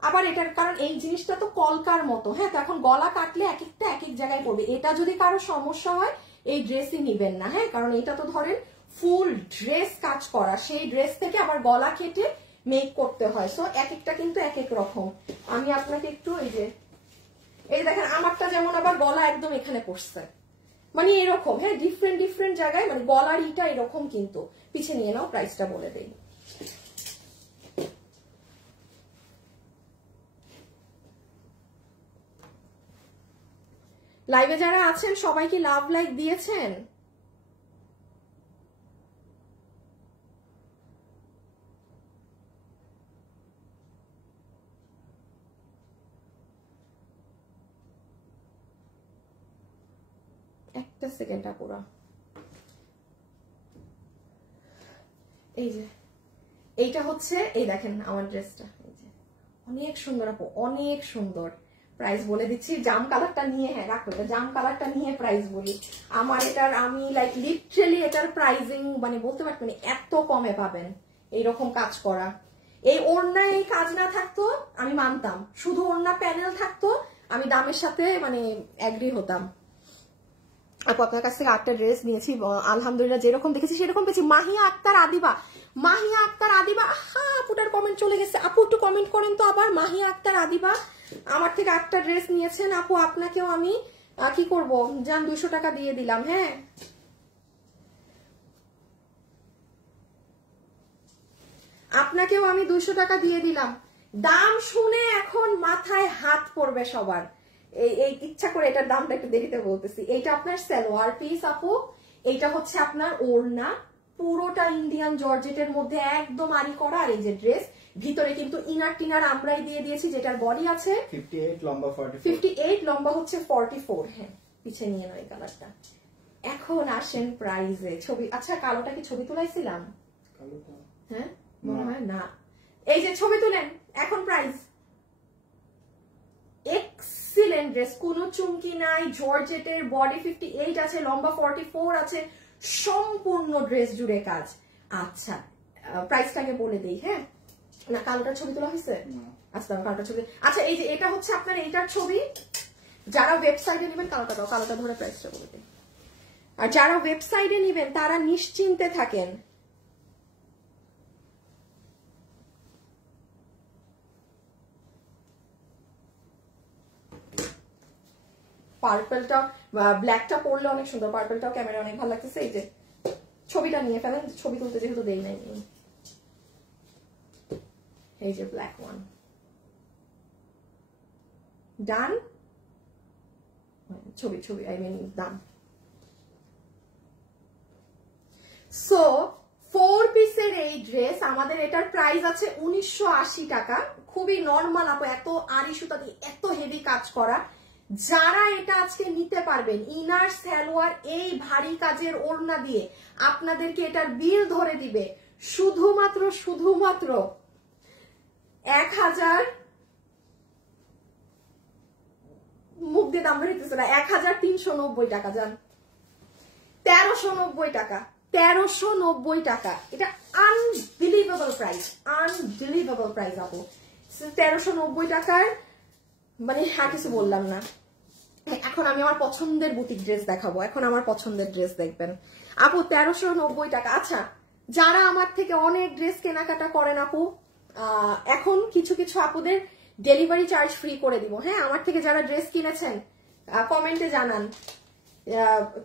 আবার এটার, কারণ এই জিনিসটা তো কলকার মতো। হ্যাঁ, তখন গলা কাটলে এক একটা এক এক জায়গায় পড়বে। এটা যদি কারো সমস্যা হয় এই ড্রেসই নিবেন না। হ্যাঁ, কারণ এটা তো ধরেন ফুল ড্রেস কাজ করা, সেই ড্রেস থেকে আবার গলা কেটে মেক করতে হয়। সো এক একটা কিন্তু এক এক রকম। আমি আপনাকে একটু এই দেখেন আমারটা যেমন আবার গলা একদম এখানে পড়ছে, মানে এরকম। হ্যাঁ, ডিফারেন্ট জায়গায়, মানে গলার ইটা এরকম। কিন্তু পিছে নিয়ে নাও, প্রাইসটা বলে দেই। লাইভে যারা আছেন সবাই কি লাভ লাইক দিয়েছেন? একটা সেকেন্ড আপুরা, এই যে এইটা হচ্ছে, এই দেখেন আমার ড্রেসটা, এই যে অনেক সুন্দর আপু, অনেক সুন্দর। প্রাইস বলে দিচ্ছি, জাম কালারটা নিয়ে, হ্যাঁ রাখো, জাম কালারটা নিয়ে প্রাইস বলি। আমার এটার আমি লাইক লিটারালি এটার প্রাইসিং মানে বলতে পারবেন মানে এত কমে পাবেন এইরকম কাজ করা। এই ওড়নায় এই কাজ না থাকতো আমি মানতাম, শুধু ওড়না প্যানেল থাকতো আমি দামের সাথে মানে অ্যাগ্রি হতাম। আপু আপনার কাছ থেকে 8টা ড্রেস নিয়েছি, আলহামদুলিল্লাহ যেরকম দেখেছি সেরকম পেয়েছি। মাহিয়া আক্তার আদিবা, মাহিয়া আক্তার আদিবা, হ্যাঁ আপুটার কমেন্ট চলে গেছে। আপু একটু কমেন্ট করেন তো আবার। মাহিয়া আক্তার আদিবা আমার থেকে 8টা ড্রেস নিয়েছেন আপু, আপনাকেও আমি কি করব জান 200 টাকা দিয়ে দিলাম। হ্যাঁ আপনাকেও আমি 200 টাকা দিয়ে দিলাম। দাম শুনে এখন মাথায় হাত পড়বে সবার। এই ইচ্ছা করে এটার দামটা একটু দেরিতে বলতেছি। এইটা আপনার সালোয়ার পিস আপু, এইটা হচ্ছে আপনার ওড়না, পুরোটা ইন্ডিয়ান জর্জেটের মধ্যে একদম আরি করা। আর এই যে ড্রেস ভিতরে কিন্তু ইনার টিনার আমরাই দিয়ে দিয়েছি, যেটার বডি আছে 58 লম্বা 44, 58 লম্বা হচ্ছে 44। হ্যাঁ পিছে নিয়ে নয় কালারটা। এখন আসেন প্রাইজে। ছবি, আচ্ছা কালোটা কি ছবি তুলাইছিলাম? হ্যাঁ মনে হয় না। এই যে ছবি তুলেন। এখন প্রাইস এক্সিলেন্ট ড্রেস, কোনো চুমকি নাই, জর্জেটের, বডি 58 আছে, লম্বা 44 আছে, সম্পূর্ণ ড্রেস জুড়ে কাজ। আচ্ছা প্রাইসটাকে বলে দেই। হ্যাঁ না কালোটার ছবি তোলা হয়েছে? আচ্ছা কালোটার ছবি। আচ্ছা এই যে এটা হচ্ছে আপনার এইটার ছবি। যারা ওয়েবসাইটে নেবেন, কালোটা দাও, কালোটা ধরে প্রাইসটা বলে দিই। আর যারা ওয়েবসাইটে নেবেন তারা নিশ্চিন্তে থাকেন। পার্পলটা ব্ল্যাকটা পরলে অনেক সুন্দর, পার্পলটাও ক্যামেরা অনেক ভালো লাগতেছে। এই যে ছবিটা নিয়ে ফেলেন, ছবি তুলতে যেহেতু দেই নাই। এই যে ব্ল্যাক ওয়ান ডান, ছবি ছবি আই মিন ডান। সো 4 পিসের এই ড্রেস আমাদের, এটার প্রাইস আছে 1980 টাকা। খুবই নর্মাল আপু, এত আড়ি সুতা দিয়ে এত হেভি কাজ করা। যারা এটা আজকে নিতে পারবেন, ইনার সালোয়ার এই ভারী কাজের ওড়না দিয়ে আপনাদেরকে এটার বিল ধরে দিবে শুধুমাত্র 1000, মুখ দিয়ে দাম বেরোতেছে না, 1390 টাকা। জান 1390 টাকা, 1390 টাকা। এটা আনবিলিভেবল প্রাইস, আনবিলিভেবল প্রাইস আপু। 1390 টাকার মানে আর কিছু বললাম না। এখন আমি আমার পছন্দের বুটিক ড্রেস দেখাবো। এখন আমার পছন্দের ড্রেস দেখবেন আপু, 1390 টাকা। আচ্ছা যারা আমার থেকে অনেক ড্রেস কেনাকাটা করেন আপু, এখন কিছু কিছু আপুদের ডেলিভারি চার্জ ফ্রি করে দিব। হ্যাঁ আমার থেকে যারা ড্রেস কিনেছেন কমেন্টে জানান,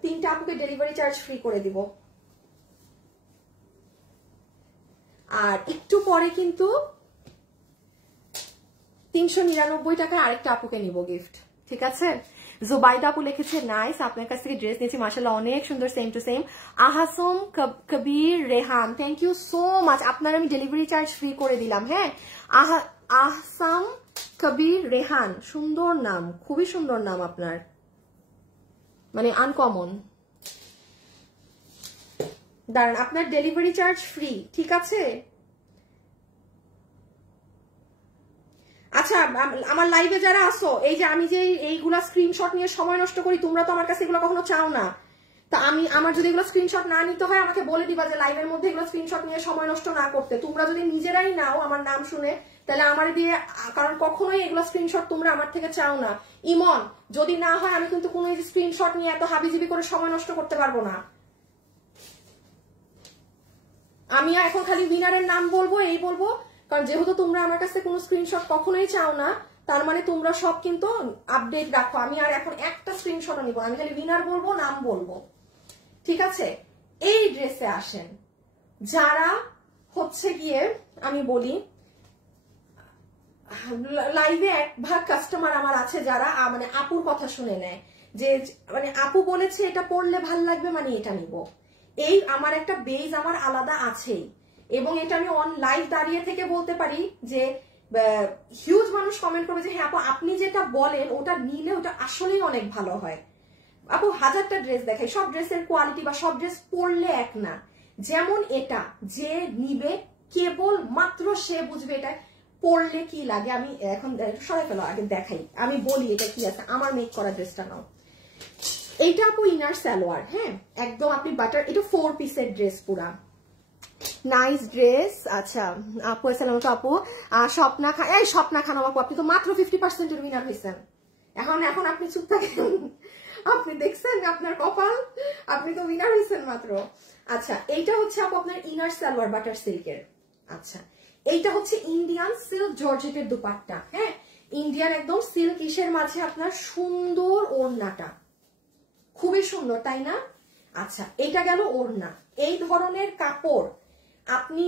3টা আপুকে ডেলিভারি চার্জ ফ্রি করে দিব। আর একটু পরে কিন্তু 399 টাকা আরেকটা আপুকে নিব গিফট, ঠিক আছে? জুবাইদা আপু লিখেছে নাইস, আপনার কাছ থেকে ড্রেস নিয়েছি মাশাআল্লাহ অনেক সুন্দর, সেম টু সেম। আহাসম Kabir Rehan, thank you so much, আপনার আমি ডেলিভারি চার্জ ফ্রি করে দিলাম। হ্যাঁ আহসাম কবির রেহান, সুন্দর নাম, খুবই সুন্দর নাম আপনার, মানে আনকমন। দাঁড়ান, আপনার ডেলিভারি চার্জ ফ্রি, ঠিক আছে? আচ্ছা আমার লাইভে যারা আসো, এই যে আমি যে এইগুলা স্ক্রিনশট নিয়ে সময় নষ্ট করি, তোমরা তো আমার কাছে এগুলো কখনো চাও না। তা আমার যদি এগুলো স্ক্রিনশট না নিতে হয় আমাকে বলে দিবা যে লাইভের মধ্যে এগুলো স্ক্রিনশট নিয়ে সময় নষ্ট না করতে। তোমরা যদি নিজেরাই নাও আমার নাম শুনে, তাহলে আমার দিয়ে, কারণ কখনোই এগুলো স্ক্রিনশট তোমরা আমার থেকে চাও না। ইমন যদি না হয় আমি কিন্তু কোনো স্ক্রিনশট নিয়ে এত হাবিজিবি করে সময় নষ্ট করতে পারবো না। আমি এখন খালি উইনারের নাম বলবো, এই বলবো, কারণ যেহেতু তোমরা আমার কাছে কোনো স্ক্রিনশট কখনোই চাও না, তার মানে তোমরা সব কিন্তু আপডেট রাখো। আমি আর এখন একটা স্ক্রিনশট নিব, আমি খালি উইনার বলবো, নাম বলবো, ঠিক আছে? এই ড্রেসে আসেন যারা হচ্ছে গিয়ে, আমি বলি লাইভে 1 ভাগ কাস্টমার আমার আছে যারা মানে আপুর কথা শুনে নেয়, যে মানে আপু বলেছে এটা পড়লে ভাল লাগবে মানে এটা নিব। এই আমার একটা বেজ আমার আলাদা আছেই, এবং এটা আমি অন লাইভ দাঁড়িয়ে থেকে বলতে পারি যে হিউজ মানুষ কমেন্ট করবে যে হ্যাঁ আপু আপনি যেটা বলেন ওটা নিলে ওটা আসলেই অনেক ভালো হয়। আপু 1000টা ড্রেস দেখাই, সব ড্রেসের কোয়ালিটি বা সব ড্রেস পরলে এক না। যেমন এটা যে নিবে কেবল মাত্র সে বুঝবে এটা পরলে কি লাগে। আমি এখন সরাই ফেলো, আগে দেখাই, আমি বলি এটা কি আছে। আমার মেক করা ড্রেসটা নাও, এইটা আপু ইনার সালোয়ার, হ্যাঁ একদম আপনি বাটার, এটা 4 পিসের ড্রেস, পুরা নাইস ড্রেস। আচ্ছা আপু আসসালামু আলাইকুম আপু, স্বপ্না খান, এই স্বপ্না খান আপু আপনি তো মাত্র 50% উইনার হয়েছেন। এখন আপনি চুপ থাকেন, আপনি দেখছেন আপনার কপাল, আপনি তো উইনার হয়েছেন মাত্র। আচ্ছা এইটা হচ্ছে আপু আপনার ইনার সালোয়ার বাটার সিল্কের। আচ্ছা এইটা হচ্ছে ইন্ডিয়ান সিল্ক জর্জেটের দুপাট্টা। হ্যাঁ ইন্ডিয়ান একদম সিল্ক ইসের মাঝে আপনার সুন্দর ওড়নাটা, খুবই সুন্দর তাই না? আচ্ছা এটা গেল ওড়না। এই ধরনের কাপড় আপনি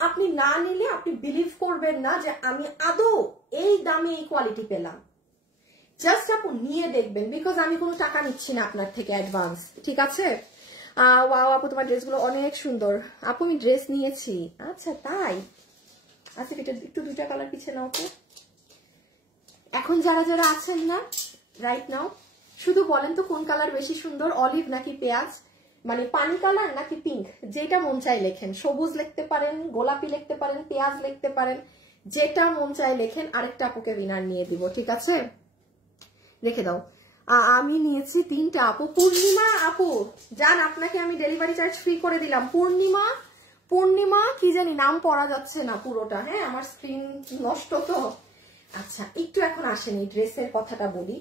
আপনি না নিলে আপনি বিলিভ করবেন না যে আমি আদৌ এই দামে এই কোয়ালিটি পেলাম। জাস্ট আপু নিয়ে দেখবেন, বিকজ আমি কোনো টাকা নিচ্ছি না আপনার থেকে অ্যাডভান্স, ঠিক আছে? ওয়াও আপু তোমার ড্রেসগুলো অনেক সুন্দর। আপু আমি ড্রেস নিয়েছি। আচ্ছা তাই? আচ্ছা এটা একটু দুইটা কালার পিছিয়ে নাও তো। এখন যারা যারা আছেন না রাইট নাও শুধু বলেন তো কোন কালার বেশি সুন্দর, অলিভ নাকি পেঁয়াজ, মানে পানি কালার নাকি পিঙ্ক, যেটা মন চাই লেখেন। সবুজ লিখতে পারেন, গোলাপি লিখতে পারেন, পেঁয়াজ লিখতে পারেন, যেটা মন চাই লেখেন। আরেকটা আপুকে উইনার নিয়ে দিব, ঠিক আছে? রেখে দাও। আমি নিয়েছি 3টা আপু। পূর্ণিমা আপু জান আপনাকে আমি ডেলিভারি চার্জ ফ্রি করে দিলাম। পূর্ণিমা কি জানি নাম পড়া যাচ্ছে না পুরোটা, হ্যাঁ আমার স্ক্রিন নষ্ট তো। আচ্ছা একটু এখন আসেন এই ড্রেসের কথাটা বলি।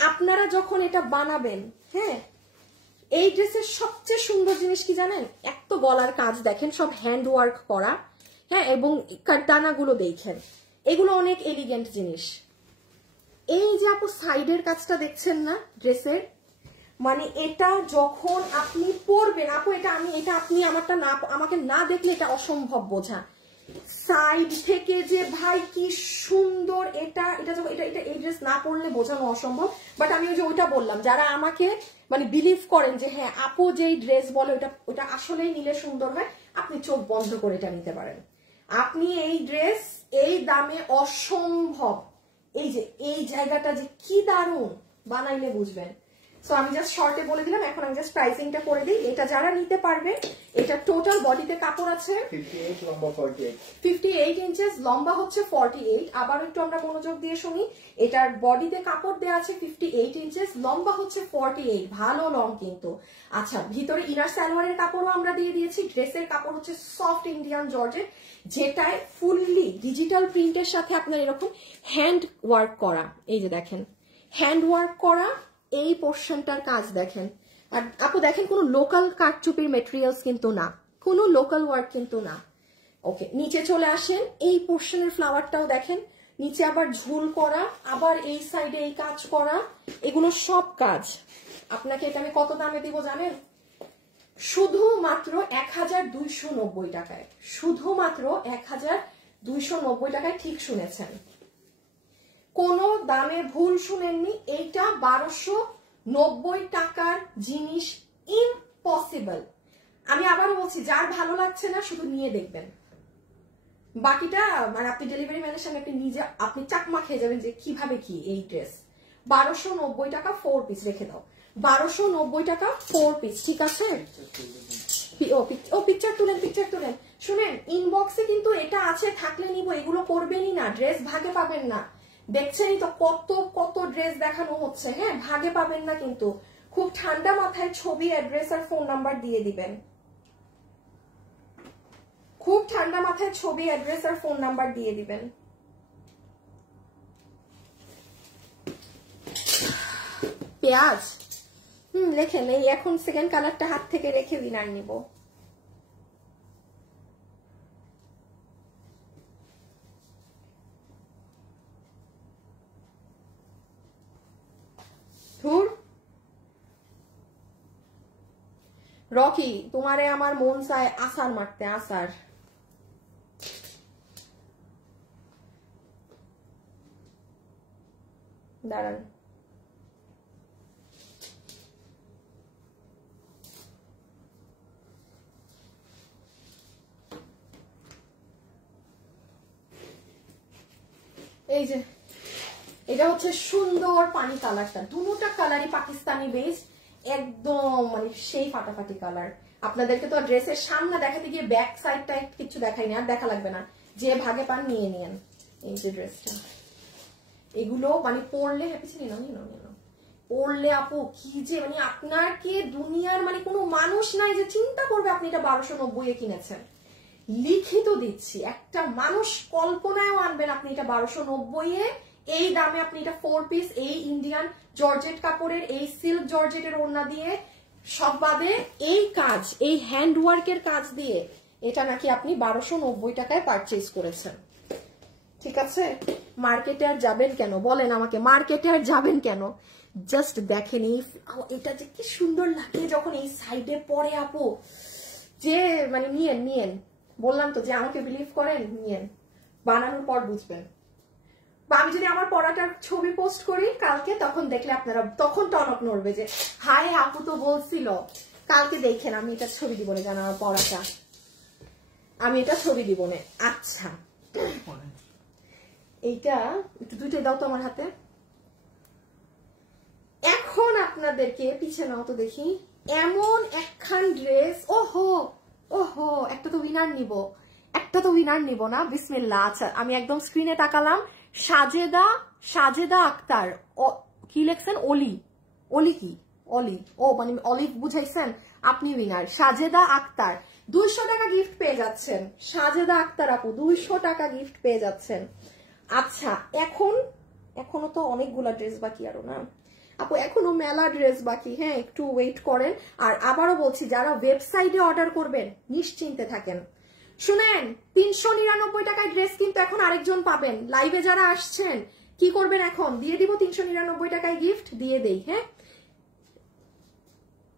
আপনারা যখন এটা বানাবেন, হ্যাঁ এই ড্রেসের সবচেয়ে সুন্দর জিনিস কি জানেন? এক তো গলার কাজ দেখেন সব হ্যান্ড ওয়ার্ক করা, হ্যাঁ এবং কাটানাগুলো দেখেন, এগুলো অনেক এলিগেন্ট জিনিস। এই যে আপু সাইডের কাজটা দেখছেন না ড্রেসের, মানে এটা যখন আপনি পরবেন আপু, এটা আপনি আমাকে না দেখলে এটা অসম্ভব বোঝা। সাইড থেকে যে ভাই কি সুন্দর, এটা এই ড্রেস না পরলে বোঝানো অসম্ভব। বাট আমি ওই যে ওইটা বললাম, যারা আমাকে মানে বিলিভ করেন যে হ্যাঁ আপু যেই ড্রেস বলে ওটা আসলেই নিলে সুন্দর হয়, আপনি চোখ বন্ধ করে এটা নিতে পারেন। আপনি এই ড্রেস এই দামে অসম্ভব, এই যে এই জায়গাটা যে কি দারুণ বানাইলে বুঝবেন। সো আমি জাস্ট শর্টে বলে দিলাম, এখন আমি জাস্ট প্রাইসিংটা করে দিই। এটা যারা নিতে পারবে, এটা টোটাল বডিতে কাপড় আছে 58 লম্বা 48, 58 ইঞ্চেস, লম্বা হচ্ছে 48। আবার একটু আমরা মনোযোগ দিয়ে শুনি, এটার বডিতে কাপড় দেওয়া আছে 58 ইঞ্চেস, লম্বা হচ্ছে 48, ভালো লং কিন্তু। আচ্ছা ভিতরে ইনার সালোয়ারের কাপড়ও আমরা দিয়ে দিয়েছি। ড্রেসের কাপড় হচ্ছে সফট ইন্ডিয়ান জর্জেট, যেটায় ফুললি ডিজিটাল প্রিন্টের সাথে আপনার এরকম হ্যান্ড ওয়ার্ক করা, এই যে দেখেন হ্যান্ড ওয়ার্ক করা এই পোর্শনটার কাজ দেখেন। আর আপু দেখেন কোনো লোকাল কাঠচুপির মেটেরিয়ালস কিন্তু না, কোনো লোকাল ওয়ার্ক কিন্তু না। ওকে নিচে চলে আসেন, এই পোর্শনের ফ্লাওয়ারটাও দেখেন, নিচে আবার ঝুল করা, আবার এই সাইডে এই কাজ করা, এগুলো সব কাজ। আপনাকে এটা আমি কত দামে দিব জানেন? শুধুমাত্র 1290 টাকায়, শুধুমাত্র 1290 টাকায়। ঠিক শুনেছেন, কোনো দামে ভুল শুনেননি। এইটা 1290 টাকার জিনিস ইম্পসিবল। আমি আবার বলছি, যার ভালো লাগছে না শুধু নিয়ে দেখবেন, বাকিটা মানে আপনি ডেলিভারি ম্যানের সামনে আপনি চাকমা খেয়ে যাবেন যে কিভাবে কি এই ড্রেস। 1290 টাকা 4 পিস, রেখে দাও 1290 টাকা 4 পিস, ঠিক আছে? ও পিকচার তুলেন। শুনেন ইনবক্সে কিন্তু এটা আছে, থাকলে নিব, এগুলো করবেনই না, ড্রেস ভাগে পাবেন না। দেখছেনই তো কত ড্রেস দেখানো হচ্ছে, হ্যাঁ ভাগে পাবেন না কিন্তু। খুব ঠান্ডা মাথায় ছবি, অ্যাড্রেস আর ফোন নাম্বার দিয়ে দিবেন, খুব ঠান্ডা মাথায় ছবি, অ্যাড্রেস আর ফোন নাম্বার দিয়ে দিবেন। পেঁয়াজ লেখেন। এই এখন সেকেন্ড কালারটা হাত থেকে রেখে উইনার নিব। ধুর রকি, তোমারে আমার মন চায় আসার মারতে, আসার। দাঁড়ান এই যে এটা হচ্ছে সুন্দর পানি কালারটা, দুটোটা কালারই পাকিস্তানি বেস, একদম মানে সেই ফাটাফাটি কালার। আপনাদেরকে তো ড্রেসের সামনে দেখাতে গিয়ে ব্যাক সাইডটা কিছু দেখাইনি, আর দেখা লাগবে না, যে ভাগে পান নিয়ে নিয়েন। এই যে ড্রেসটা, এগুলো মানে পরলে পরলে আপু কি যে মানে আপনার কি দুনিয়ার মানে কোনো মানুষ নাই যে চিন্তা করবে আপনি এটা 1290 কিনেছেন। লিখিত দিচ্ছি, একটা মানুষ কল্পনায়ও আনবেন আপনি এটা 1290 এই দামে আপনি এটা 4 পিস এই ইন্ডিয়ান জর্জেট কাপড়ের এই সিল্ক জর্জেটের ওড়না দিয়ে সব বাদে এই কাজ এই হ্যান্ড ওয়ার্কের কাজ দিয়ে এটা নাকি আপনি 1290 টাকায় পারচেজ করেছেন। ঠিক আছে, মার্কেটে আর যাবেন কেন বলেন আমাকে, মার্কেটে আর যাবেন কেন? জাস্ট দেখেন এটা যে কি সুন্দর লাগে যখন এই সাইডে পরে আপু, যে মানে নিয়েন বললাম তো যে আমাকে বিলিভ করেন, নিয়েন, বানানোর পর বুঝবেন। বা আমি যদি আমার পড়াটার ছবি পোস্ট করি কালকে, তখন দেখলে আপনারা তখন টনক নড়বে যে হায় আপু তো বলছিল। কালকে দেখেন আমি এটা ছবি দিব না, জানা আমার পড়াটা, আমি এটা ছবি দিব না। আচ্ছা এইটা একটু দুইটাই দাও তো আমার হাতে। এখন আপনাদেরকে পিছে নাও তো দেখি, এমন একখান ড্রেস, ওহো একটা তো উইনার নিব না, বিসমিল্লাহ। আচ্ছা আমি একদম স্ক্রিনে তাকালাম, সাজেদা আক্তার, কি লেখছেন, অলি ও মানে অলিভ বুঝাইছেন, আপনি উইনার। সাজেদা আক্তার 200 টাকা গিফট পেয়ে যাচ্ছেন। সাজেদা আক্তার আপু 200 টাকা গিফট পেয়ে যাচ্ছেন। আচ্ছা এখনো তো অনেকগুলা ড্রেস বাকি, আরো না আপু, এখনো মেলা ড্রেস বাকি। হ্যাঁ একটু ওয়েট করেন। আর আবারও বলছি, যারা ওয়েবসাইটে অর্ডার করবেন নিশ্চিন্তে থাকেন। শুনেন, 399 টাকায় ড্রেস কিন্তু এখন আরেকজন পাবেন। লাইভে যারা আসছেন কি করবেন, এখন দিয়ে দিব 399 টাকায় গিফট দিয়ে দেই। হ্যাঁ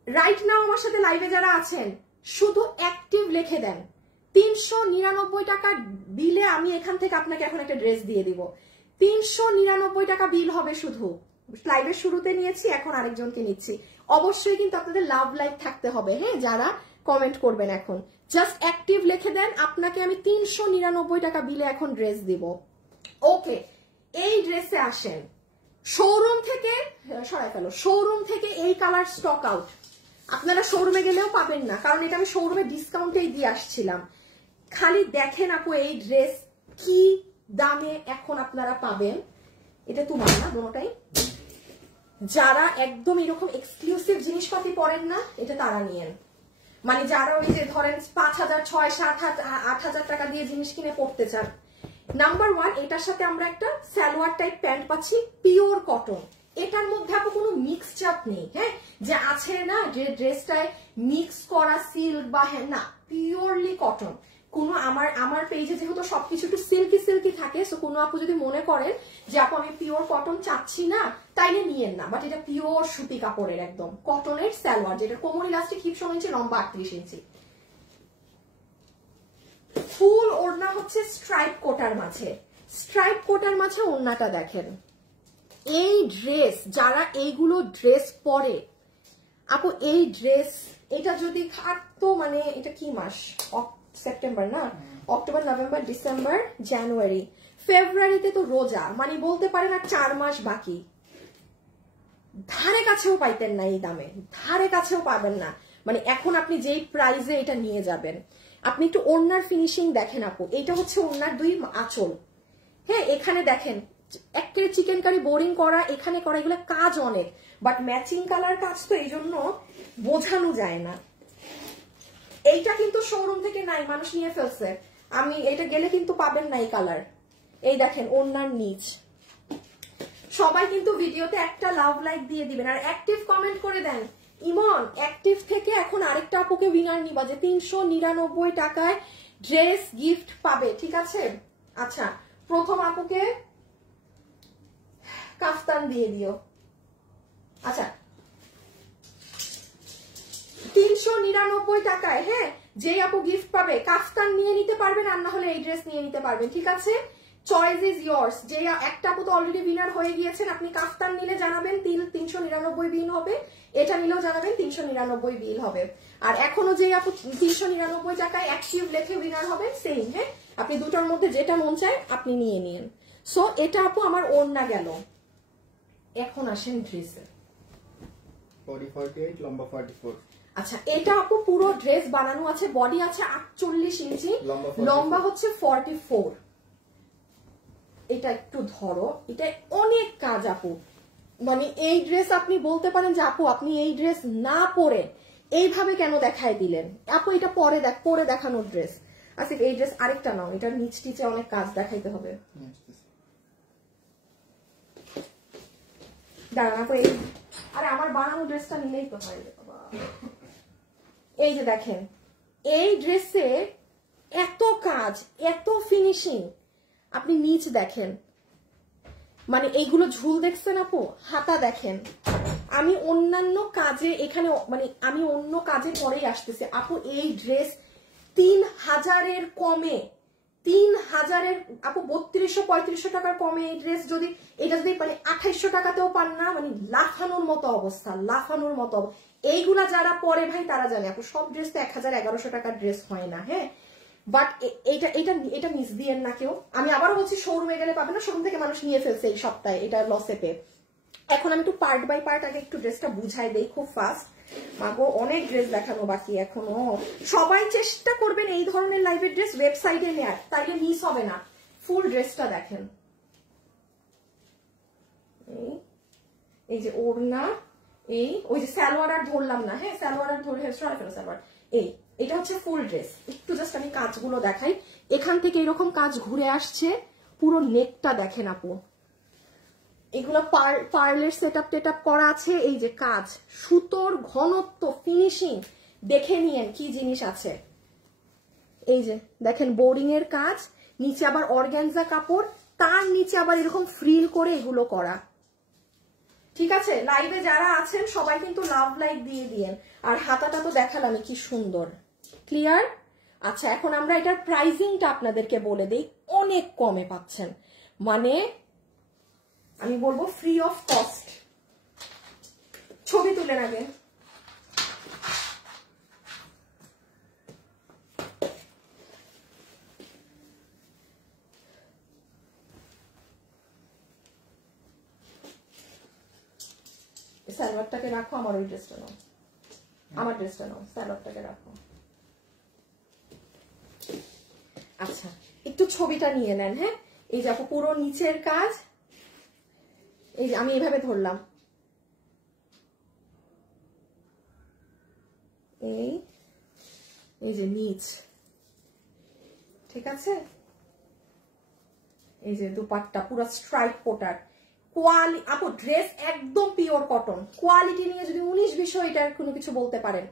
রাইট নাও আমার সাথে লাইভে যারা আছেন শুধু অ্যাক্টিভ লিখে দেন, 399 টাকা বিলে আমি এখান থেকে আপনাকে এখন একটা ড্রেস দিয়ে দিব। 399 টাকা বিল হবে শুধু। লাইভের শুরুতে নিয়েছি, এখন আরেকজনকে নিচ্ছি। অবশ্যই কিন্তু আপনাদের লাভ লাইক থাকতে হবে। হ্যাঁ যারা কমেন্ট করবেন এখন জাস্ট অ্যাক্টিভ লিখে দেন, আপনাকে আমি 399 টাকা বিলে এখন ড্রেস দিব। ওকে, এই ড্রেসে আসেন শোরুম থেকে, সরাই ফেলো, শোরুম থেকে এই কালার স্টক আউট। আপনারা শোরুমে গেলেও পাবেন না, কারণ এটা আমি শোরুমে ডিসকাউন্টেই দিয়ে আসছিলাম। খালি দেখেন আপু এই ড্রেস কি দামে এখন আপনারা পাবেন। এটা তোমার না দোনোটাই, যারা একদম এরকম এক্সক্লুসিভ জিনিসপাতি পরেন না এটা তারা নিয়েন। মানে যারা ওই যে ধরেন 5,000, 6,000, 7,000, 8,000 টাকা দিয়ে জিনিস কিনে পড়তে চান। নাম্বার 1, এটার সাথে আমরা একটা সালোয়ার টাইপ প্যান্ট পাচ্ছি, পিওর কটন। এটার মধ্যে আপু কোনো মিক্স চাপ নেই। হ্যাঁ যে আছে না যে ড্রেসটায় মিক্স করা সিল্ক বা, হ্যাঁ না, পিওরলি কটন। কোনো আমার পেজে যেহেতু সবকিছু একটু সিল্কি থাকে, সো কোনো আপু যদি মনে করেন যে আপু আমি পিওর কটন চাচ্ছি না, তাইলে নিয়েন না। বাট এটা পিওর সুতি কাপড়ের একদম কটনের সালোয়ার, যেটা কোমর ইলাস্টিক, হিপ 16 ইঞ্চি, লম্বা 38 ইঞ্চি। ফুল ওড়না হচ্ছে স্ট্রাইপ কোটার মাঝে ওড়নাটা দেখেন। এই ড্রেস যারা এইগুলো ড্রেস পরে আপু, এই ড্রেস এটা যদি খাটতো, মানে এটা কি মাস, সেপ্টেম্বর না, অক্টোবর, নভেম্বর, ডিসেম্বর, জানুয়ারি, ফেব্রুয়ারিতে তো রোজা, মানে বলতে পারেন আর 4 মাস বাকি। ধারে কাছেও পাইতেন না এই দামে, ধারে কাছেও পাবেন না। মানে এখন আপনি যেই প্রাইসে এটা নিয়ে যাবেন। আপনি একটু ওড়নার ফিনিশিং দেখেন আপু, এইটা হচ্ছে ওড়নার 2 আঁচল। হ্যাঁ এখানে দেখেন একেবারে চিকেন কারি বোরিং করা, এখানে করা, এগুলো কাজ অনেক, বাট ম্যাচিং কালার কাজ তো এই জন্য বোঝানো যায় না। এইটা কিন্তু শোরুম থেকে নাই, মানুষ নিয়ে ফেলছে। আমি এটা গেলে কিন্তু পাবেন না এই কালার। এই দেখেন ওড়নার নিচ। সবাই কিন্তু ভিডিওতে একটা লাভ লাইক দিয়ে দিবেন আর অ্যাক্টিভ কমেন্ট করে দেন। ইমন অ্যাক্টিভ থেকে এখন আরেকটা আপুকে উইনার নিবা যে 399 টাকায় ড্রেস গিফট পাবে। ঠিক আছে, আচ্ছা প্রথম আপুকে কাফতান দিয়ে দিও। আচ্ছা 399 টাকায়, হ্যাঁ যে আপু গিফট পাবে কাফতান নিয়ে নিতে পারবেন, আর না হলে এই ড্রেস নিয়ে নিতে পারবেন। ঠিক আছে, চয়েস ইজ ইয়ার্স। যে একটা আপু তো অলরেডি উইনার হয়ে গিয়েছেন, আপনি কাফতান নিলে জানাবেন 399 বিল হবে, এটা নিলেও জানাবেন 399 বিল হবে। আর এখনো যে আপু 399 টাকায় অ্যাক্টিভ লেখে উইনার হবেন, সেম। হ্যাঁ আপনি দুটোর মধ্যে যেটা মন চায় আপনি নিয়ে নিন। সো এটা আপু আমার ওড়না গেল। এখন আসেন ড্রেসে। 48, লম্বা 44। আচ্ছা এটা আপু পুরো ড্রেস বানানো আছে, বডি আছে 48 ইঞ্চি, লম্বা হচ্ছে 44। এটা একটু ধরো, এটা অনেক কাজ আপু। মানে এই ড্রেস আপনি বলতে পারেন যে আপু আপনি এই ড্রেস না পরে এইভাবে কেন দেখায় দিলেন। আপু এটা পরে দেখানোর ড্রেস। আচ্ছা এই ড্রেস আরেকটা নাও, এটার নিচ টিচে অনেক কাজ দেখাইতে হবে। দাঁড়ান আপু, এই আরে আমার বানানো ড্রেসটা নিলেই তো হয় বাবা। এই যে দেখেন এই ড্রেসে এত কাজ, এত ফিনিশিং, আপনি নিচ দেখেন, মানে এইগুলো ঝুল দেখছেন আপু, হাতা দেখেন। আমি অন্যান্য কাজে এখানে মানে আমি অন্য কাজে পরেই আসতেছি আপু। এই ড্রেস 3000-এর কমে, 3000-এর আপু 3200-3500 টাকার কমে এই ড্রেস যদি এটা যদি মানে 2800 টাকাতেও পান না, মানে লাফানোর মতো অবস্থা, লাফানোর মতো। এইগুলা যারা পরে ভাই তারা জানে আপু, সব ড্রেস তো 1000-1100 টাকার ড্রেস হয় না, হ্যাঁ। বাট এটা এটা এটা মিস দিয়েন না কেউ। আমি আবারও বলছি শোরুমে গেলে পাবেন না, শোরুম থেকে মানুষ নিয়ে ফেলছে এই সপ্তাহে, এটা লসে পে। এখন আমি একটু পার্ট বাই পার্ট আগে একটু ড্রেসটা বুঝাই দেই খুব ফাস্ট। মাগো অনেক ড্রেস দেখানো বাকি এখনো। সবাই চেষ্টা করবেন এই ধরনের লাইভের ড্রেস ওয়েবসাইটে নেয়ার, তাইলে মিস হবে না। ফুল ড্রেসটা দেখেন, এই যে ওড়না, এই ওই যে সালোয়ার আর ধরলাম না, হ্যাঁ সালোয়ার আর ধরে সরাই ফেলো সালোয়ার। এটা হচ্ছে ফুল ড্রেস। একটু জাস্ট আমি কাজগুলো দেখাই। এখান থেকে এরকম কাজ ঘুরে আসছে, পুরো নেকটা দেখেন আপু। এগুলো পার্লের সেটআপ টেটআপ করা আছে। এই যে কাজ, সুতোর ঘনত্ব, ফিনিশিং দেখে নিয়েন কি জিনিস আছে। এই যে দেখেন বোরিং এর কাজ, নিচে আবার অর্গানজা কাপড়, তার নিচে আবার এরকম ফ্রিল করে এগুলো করা। ঠিক আছে, লাইভে যারা আছেন সবাই কিন্তু লাভ লাইক দিয়ে দিয়েন। আর হাতাটা তো দেখালাম কি সুন্দর, ক্লিয়ার। আচ্ছা এখন আমরা এটার প্রাইসিংটা আপনাদেরকে বলে দিই, অনেক কমে পাচ্ছেন, মানে আমি বলবো ফ্রি অফ কস্ট। ছবি তুলেন আগে। সালোয়ারটাকে রাখো, আমার ওই ড্রেসটা নাও, আমার ড্রেসটা নাও, সালোয়ারটাকে রাখো। আচ্ছা একটু ছবিটা নিয়ে নেন, হ্যাঁ। এই যে আপু পুরো নিচের কাজ, এই যে আমি এইভাবে ধরলাম, এই যে নিচ, ঠিক আছে। এই যে দুপাট্টা পুরো স্ট্রাইপ কোটার, কোয়ালিটি আপু ড্রেস একদম পিওর কটন। কোয়ালিটি নিয়ে যদি 19-20 এটার কোনো কিছু বলতে পারেন,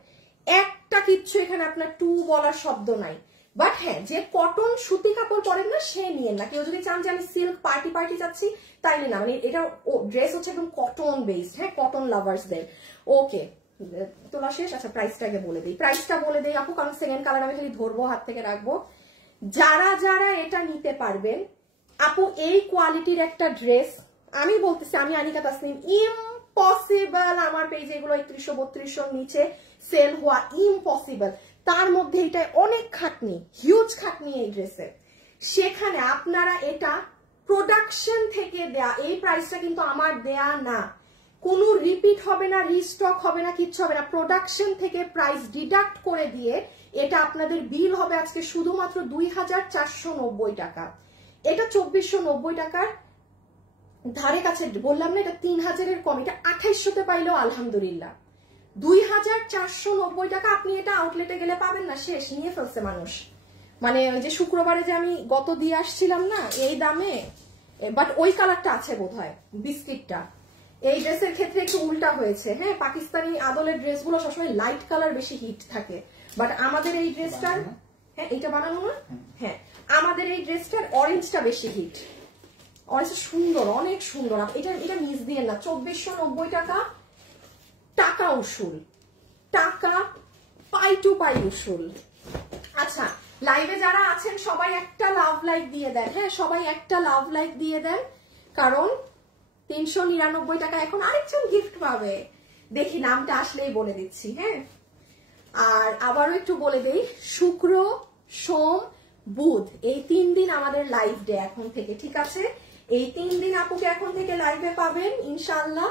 একটা কিচ্ছু এখানে আপনার টু বলার শব্দ নাই। বাট হ্যাঁ, যে কটন সুতি কাপড় পরেন না সে নিয়েন না। কেউ যদি চান যে আমি সিল্ক পার্টি পার্টি চাচ্ছি তাইলে না, মানে এটা ড্রেস হচ্ছে একদম কটন বেসড, হ্যাঁ কটন লাভার্সদের। ওকে তোলা শেষ। আচ্ছা প্রাইসটা আগে বলে দিই, প্রাইসটা বলে দিই আপু, কারণ সেকেন্ড কালার আমি খালি ধরবো হাত থেকে রাখবো। যারা যারা এটা নিতে পারবেন আপু, এই কোয়ালিটির একটা ড্রেস আমি বলতেছি, আমি আনিকা তাসনিম, ইম্পসিবল আমার পেজে এগুলো 3100-3200 নিচে সেল হওয়া ইম্পসিবল। তার মধ্যে এটা অনেক খাটনি, হিউজ খাটনি এই ড্রেসের। সেখানে আপনারা এটা প্রোডাকশন থেকে দেয়া, এই প্রাইসটা কিন্তু আমার দেয়া না, কোনো রিপিট হবে না, রিস্টক হবে না, কিচ্ছু হবে না। প্রোডাকশন থেকে প্রাইস ডিডাক্ট করে দিয়ে এটা আপনাদের বিল হবে আজকে শুধুমাত্র 2490 টাকা। এটা 2490 টাকার ধারে কাছে, বললাম না এটা 3000-এর কম, এটা 2800-তে পাইলেও আলহামদুলিল্লাহ। 2490 টাকা আপনি এটা আউটলেটে গেলে পাবেন না, শেষ, নিয়ে ফেলছে মানুষ। মানে ওই যে শুক্রবারে যে আমি গত দিয়ে আসছিলাম না এই দামে, বাট ওই কালারটা আছে বোধহয় বিস্কিটটা। এই ড্রেসের ক্ষেত্রে একটু উল্টা হয়েছে, হ্যাঁ পাকিস্তানি আদলের ড্রেসগুলো সবসময় লাইট কালার বেশি হিট থাকে, বাট আমাদের এই ড্রেসটার, হ্যাঁ এটা বানানো না, হ্যাঁ আমাদের এই ড্রেসটার অরেঞ্জটা বেশি হিট। অরেঞ্জটা সুন্দর, অনেক সুন্দর। এটা মিস দিয়ে না। 2490 টাকা, টাকা উসুল, টাকা পাই টু পাই উসুল। আচ্ছা লাইভে যারা আছেন সবাই একটা লাভ লাইক দিয়ে দেন, হ্যাঁ সবাই একটা লাভ লাইক দিয়ে দেন, কারণ 399 টাকা এখন আরেকজন গিফট পাবে। দেখি নামটা আসলেই বলে দিচ্ছি, হ্যাঁ। আর আবারও একটু বলে দেই, শুক্র সোম বুধ এই 3 দিন আমাদের লাইভ ডে এখন থেকে, ঠিক আছে। এই 3 দিন আপুকে এখন থেকে লাইভে পাবেন ইনশাআল্লাহ।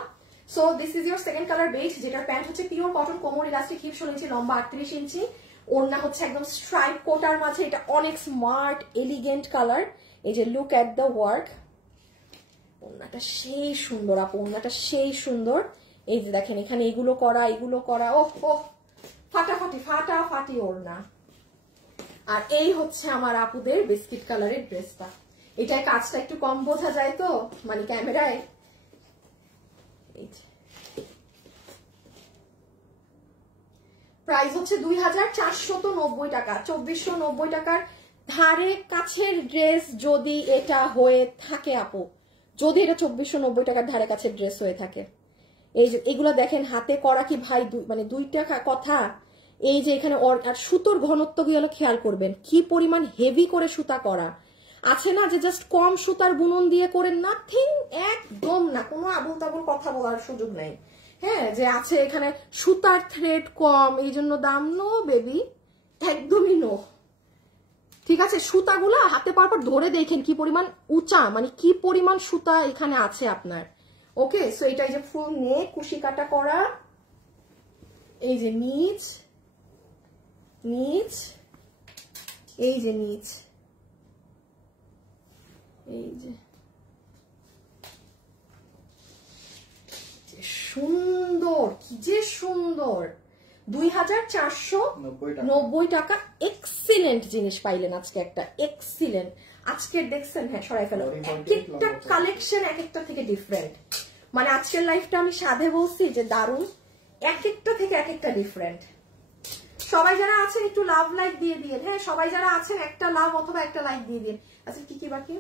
So this is your second colour base, যেটার প্যান্ট হচ্ছে পিওর কটন, কোমর ইলাস্টিক, হিপ 16 ইঞ্চি, লম্বা 38 ইঞ্চি, ওড়না হচ্ছে একদম স্ট্রাইপ কোটার মাঝে। এটা অনেক স্মার্ট এলিগেন্ট কালার। এই যে লুক এট দ্য ওয়ার্ক, ওড়নাটা সেই সুন্দর আপু, ওড়নাটা সেই সুন্দর। এই যে দেখেন এখানে এগুলো করা, এগুলো করা, ওহ ওহ ফাটাফাটি ফাটাফাটি ওড়না। আর এই হচ্ছে আমার আপুদের বিস্কিট কালারের ড্রেসটা। এটায় কাজটা একটু কম বোঝা যায় তো, মানে ক্যামেরায়। প্রাইস হচ্ছে 2490 টাকা, 2490 টাকার ধারে কাছের ড্রেস যদি এটা হয়ে থাকে আপু, যদি এটা 2490 টাকার ধারে কাছের ড্রেস হয়ে থাকে। এই যে এগুলো দেখেন হাতে করা কি ভাই, মানে দুইটা কথা। এই যে এখানে আর সুতোর ঘনত্ব গুলো খেয়াল করবেন, কি পরিমাণ হেভি করে সুতা করা আছে না, যে জাস্ট কম সুতার বুনন দিয়ে করেন, নাথিং, একদম না, কোনো আবুল তাবুল কথা বলার সুযোগ নাই। হ্যাঁ, যে আছে এখানে সুতার থ্রেড কম এই জন্য দাম, নো বেবি, একদমই নো। ঠিক আছে, সুতাগুলো হাতে পাওয়ার পর ধরে দেখেন কি পরিমাণ উঁচা, মানে কি পরিমাণ সুতা এখানে আছে আপনার। ওকে, সো এটা এই যে ফুল নেক কুশি কাটা করা, এই যে নিচ নিচ, এই যে নিচ, এই যে সুন্দর, কি যে সুন্দর। 2490 টাকা এক্সিলেন্ট জিনিস পাইলেন আজকে, একটা এক্সিলেন্ট। আজকে দেখছেন, হ্যাঁ সরাই ফেলো, এক একটা কালেকশন এক একটা থেকে ডিফারেন্ট। মানে আজকের লাইফটা আমি সাধে বলছি যে দারুণ, এক একটা থেকে এক একটা ডিফারেন্ট। সবাই যারা আছেন একটু লাভ লাইক দিয়ে দিন, হ্যাঁ সবাই যারা আছেন একটা লাভ অথবা একটা লাইক দিয়ে দিন। আচ্ছা কি কি বাকি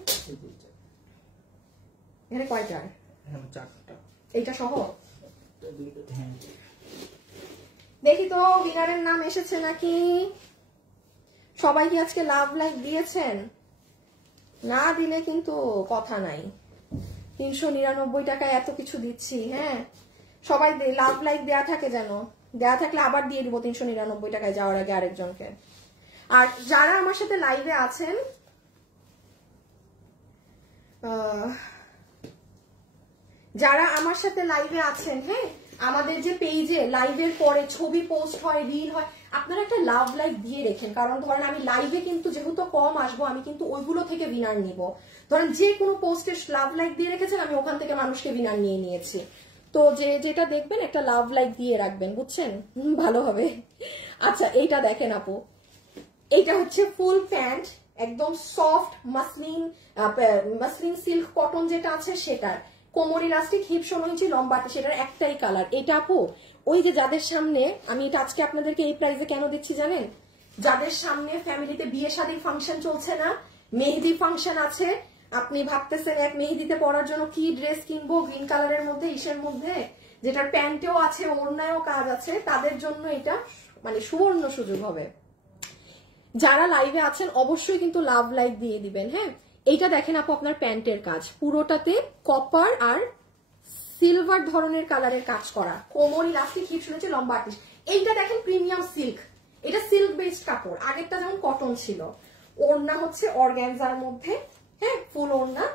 এখানে কয়টা? চারটা, এইটা সহ দেখি তো উইনারের নাম এসেছে নাকি। সবাই কি আজকে লাভ লাইক দিয়েছেন? না দিলে কিন্তু কথা নাই। 399 টাকায় এত কিছু দিচ্ছি, হ্যাঁ সবাই লাভ লাইক দেয়া থাকে, যেন দেয়া থাকলে আবার দিয়ে দিব 399 টাকায় যাওয়ার আগে আরেকজনকে। আর যারা আমার সাথে লাইভে আছেন, যারা আমার সাথে লাইভে আছেন, হ্যাঁ আমাদের যে পেজে লাইভের পরে ছবি পোস্ট হয়, রিল হয়, আপনারা একটা লাভ লাইক দিয়ে রেখেন। কারণ ধরেন আমি লাইভে কিন্তু যেহেতু কম আসবো, আমি কিন্তু ওইগুলো থেকে উইনার নিব। ধরেন যে কোনো পোস্টে লাভ লাইক দিয়ে রেখেছেন, আমি ওখান থেকে মানুষকে উইনার নিয়ে নিয়েছি। তো যেটা দেখবেন একটা লাভ লাইক দিয়ে রাখবেন, বুঝছেন, ভালো হবে। আচ্ছা এইটা দেখেন আপু, এইটা হচ্ছে ফুল প্যান্ট, একদম সফট মাসলিন সিল্ক কটন যেটা আছে সেটার, কোমর ইলাস্টিক, হিপ 16 ইঞ্চি লম্বাতে, সেটার একটাই কালার। এটা আপু ওই যে যাদের সামনে, আমি এটা আজকে আপনাদেরকে এই প্রাইসে কেন দিচ্ছি জানেন, যাদের সামনে ফ্যামিলিতে বিয়ে শাদীর ফাংশন চলছে না, মেহেদি ফাংশন আছে, আপনি ভাবতেছেন এক মেহেদিতে পরার জন্য কি ড্রেস কিনবো, গ্রিন কালারের মধ্যে, ইসের মধ্যে, যেটার প্যান্টেও আছে ওড়নায়ও কাজ আছে, তাদের জন্য এটা মানে সুবর্ণ সুযোগ হবে। যারা লাইভে আছেন অবশ্যই কিন্তু লাভ লাইক দিয়ে দিবেন। হ্যাঁ, এইটা দেখেন আপু আপনার প্যান্টের কাজ পুরোটাতে কপার আর সিলভার ধরনের কালারের কাজ করা, কোমর ইলাস্টিক, হিপ শুনেছে, লম্বা 38। এইটা দেখেন প্রিমিয়াম সিল্ক, এটা সিল্ক বেসড কাপড়, আগেরটা যেমন কটন ছিল। ওড়না হচ্ছে অর্গানজার মধ্যে, হ্যাঁ ফুল ওড়না।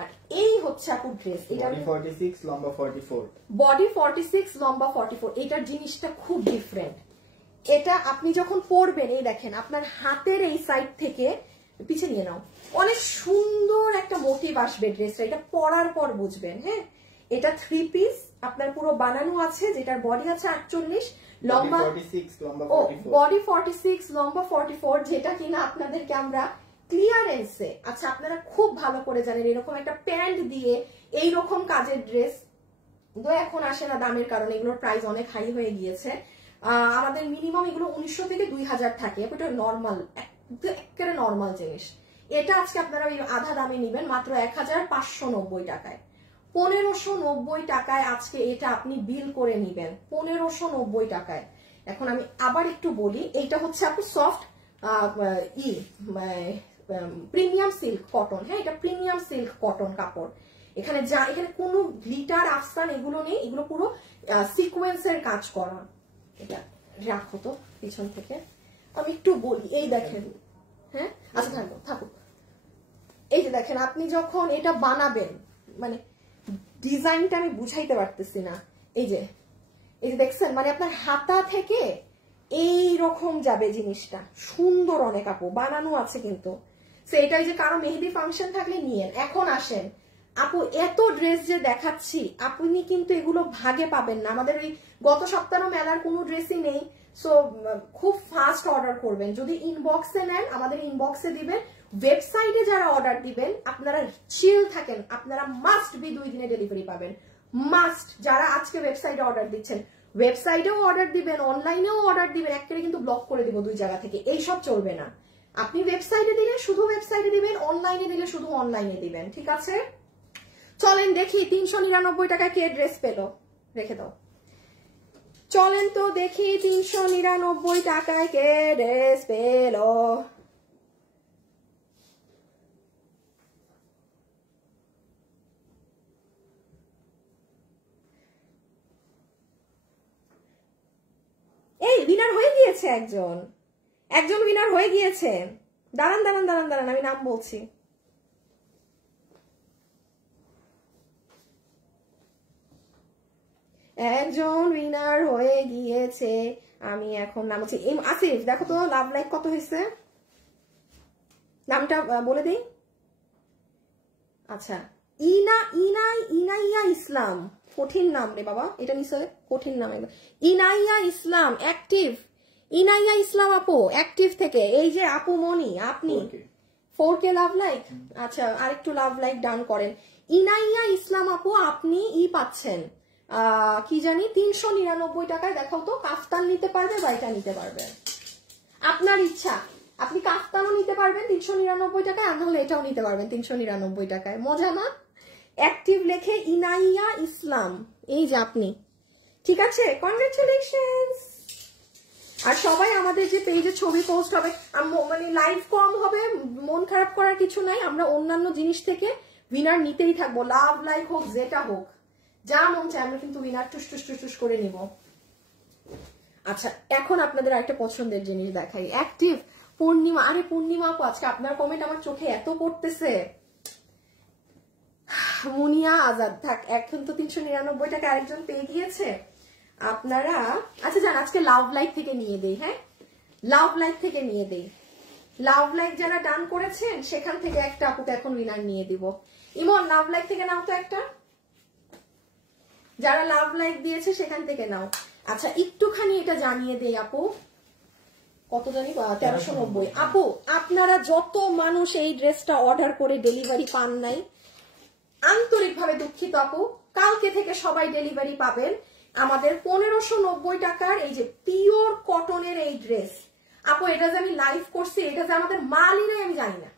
আর এই হচ্ছে আপু ড্রেস, এটা 46 লম্বা 44, বডি 46 লম্বা 44। এটার জিনিসটা খুব ডিফারেন্ট। এটা আপনি যখন পরবেন, এই দেখেন আপনার হাতের এই সাইড থেকে, পিছে নিয়ে নাও, অনেক সুন্দর একটা মোটিভ আসবে ড্রেসটা, এটা পরার পর বুঝবেন। হ্যাঁ, এটা 3 পিস আপনার পুরো বানানো আছে, যেটার বডি আছে 48, লম্বা 46 লম্বা 44, বডি 46 লম্বা 44, যেটা কিনা আপনাদেরকে আমরা ক্লিয়ারেন্সে, আচ্ছা আপনারা খুব ভালো করে জানেন এরকম একটা প্যান্ট দিয়ে এইরকম কাজের ড্রেস তো এখন আসে না দামের কারণে, এগুলোর প্রাইস অনেক হাই হয়ে গিয়েছে। আমাদের মিনিমাম এগুলো 1900 থেকে 2000 থাকে, এটা নর্মাল, একেবারে নর্মাল জিনিস। এটা আজকে আপনারা ওই আধা দামে নেবেন মাত্র 1590 টাকায়। 1590 টাকায় আজকে এটা আপনি বিল করে নিবেন, 1590 টাকায়। এখন আমি আবার একটু বলি, এইটা হচ্ছে আপনি সফট প্রিমিয়াম সিল্ক কটন, হ্যাঁ এটা প্রিমিয়াম সিল্ক কটন কাপড়। এখানে কোনো গ্লিটার আফসান এগুলো নেই, এগুলো পুরো সিকোয়েন্সের কাজ করা। এটা রাখো তো পিছন থেকে, আমি একটু বলি, এই দেখেন, হ্যাঁ আচ্ছা থাকুক। এই যে দেখেন আপনি যখন এটা বানাবেন, মানে ডিজাইনটা আমি বুঝাইতে পারতেছি না, এই যে দেখছেন, মানে আপনার হাতা থেকে এই রকম যাবে জিনিসটা, সুন্দর অনেক আপু বানানো আছে কিন্তু। এটাই যে কারো মেহেদি ফাংশন থাকলে নিয়েন। এখন আসেন আপু, এত ড্রেস যে দেখাচ্ছি আপনি কিন্তু এগুলো ভাগে পাবেন না, আমাদের ওই গত সপ্তাহ মেলার কোনো ড্রেসই নেই। সো খুব ফাস্ট অর্ডার করবেন, যদি ইনবক্সে নেন আমাদের ইনবক্সে দিবেন, ওয়েবসাইটে যারা অর্ডার দিবেন আপনারা চিল থাকেন, আপনারা মাস্ট বি 2 দিনে ডেলিভারি পাবেন, মাস্ট যারা আজকে ওয়েবসাইটে অর্ডার দিচ্ছেন, ওয়েবসাইটেও অর্ডার দিবেন, অনলাইনেও অর্ডার দিবেন, একেবারে কিন্তু ব্লক করে দিব 2 জায়গা থেকে। এইসব চলবে না। আপনি ওয়েবসাইটে দিলে শুধু ওয়েবসাইটে দিবেন, অনলাইনে দিলে শুধু অনলাইনে দিবেন, ঠিক আছে? চলেন দেখি 399 টাকায় কে ড্রেস পেলো, রেখে দাও। চলেন তো দেখি 399 টাকায় কে ড্রেস পেলো। এই উইনার হয়ে গিয়েছে একজন উইনার হয়ে গিয়েছে। দাঁড়ান দাঁড়ান দাঁড়ান দাঁড়ান, আমি নাম বলছি। একজন উইনার হয়ে গিয়েছে, আমি এখন নাম বলছি। আসিফ দেখো তো লাভ লাইক কত হয়েছে, নামটা বলে দিই। আচ্ছা, ইনাইয়া ইসলাম, কঠিন নাম রে বাবা, এটা নিশ্চয় কঠিন নাম। ইনাইয়া ইসলাম অ্যাক্টিভ, ইনাইয়া ইসলাম আপু অ্যাক্টিভ থেকে। এই যে আপু মনি, আপনি 4K লাভ লাইক। আচ্ছা, আরেকটু লাভ লাইক ডান করেন। ইনাইয়া ইসলাম আপু আপনি পাচ্ছেন কি জানি 399 টাকায়। দেখাও তো, কাফতান নিতে পারবে বা এটা নিতে পারবে, আপনার ইচ্ছা। আপনি কাফতানও নিতে পারবেন 399 টাকায়, আর নাহলে এটাও নিতে পারবেন 399 টাকায়। মজা না? অ্যাক্টিভ লেখে ইনাইয়া ইসলাম, এই যে আপনি, ঠিক আছে? কনগ্রাচুলেশনস। আর সবাই আমাদের যে পেজে ছবি পোস্ট হবে, মানে লাইভ কম হবে, মন খারাপ করার কিছু নাই। আমরা অন্যান্য জিনিস থেকে উইনার নিতেই থাকবো, লাভ লাইক হোক যেটা হোক, যা মন চায় আমরা কিন্তু উইনার টুস টুস টুস টুস করে নিব। আচ্ছা, এখন আপনাদের একটা পছন্দের জিনিস দেখাই। অ্যাক্টিভ পূর্ণিমা, আরে পূর্ণিমা আপু আজকে আপনার কমেন্ট আমার চোখে এত পড়তেছে। মুনিয়া আজাদ, থাক, এখন তো 399 টাকা আরেকজন পেয়ে গিয়েছে। আপনারা আচ্ছা যান, আজকে লাভ লাইক থেকে নিয়ে দেই। হ্যাঁ, লাভ লাইক থেকে নিয়ে দেই। লাভ লাইক যারা ডান করেছেন সেখান থেকে একটা আপুকে এখন উইনার নিয়ে দিব। ইমন, লাভ লাইক থেকে নাও তো একটা, যারা লাভ লাইক দিয়েছে সেখান থেকে নাও। আচ্ছা, একটুখানি এটা জানিয়ে দেই আপু, কত জানি 1390। আপু আপনারা যত মানুষ এই ড্রেসটা অর্ডার করে ডেলিভারি পান নাই, আন্তরিকভাবে দুঃখিত আপু, কালকে থেকে সবাই ডেলিভারি পাবেন। আমাদের 1590 টাকার এই যে পিওর কটনের এই ড্রেস আপু, এটা যে আমি লাইভ করছি, এটা যে আমাদের মালই নাই আমি জানি না।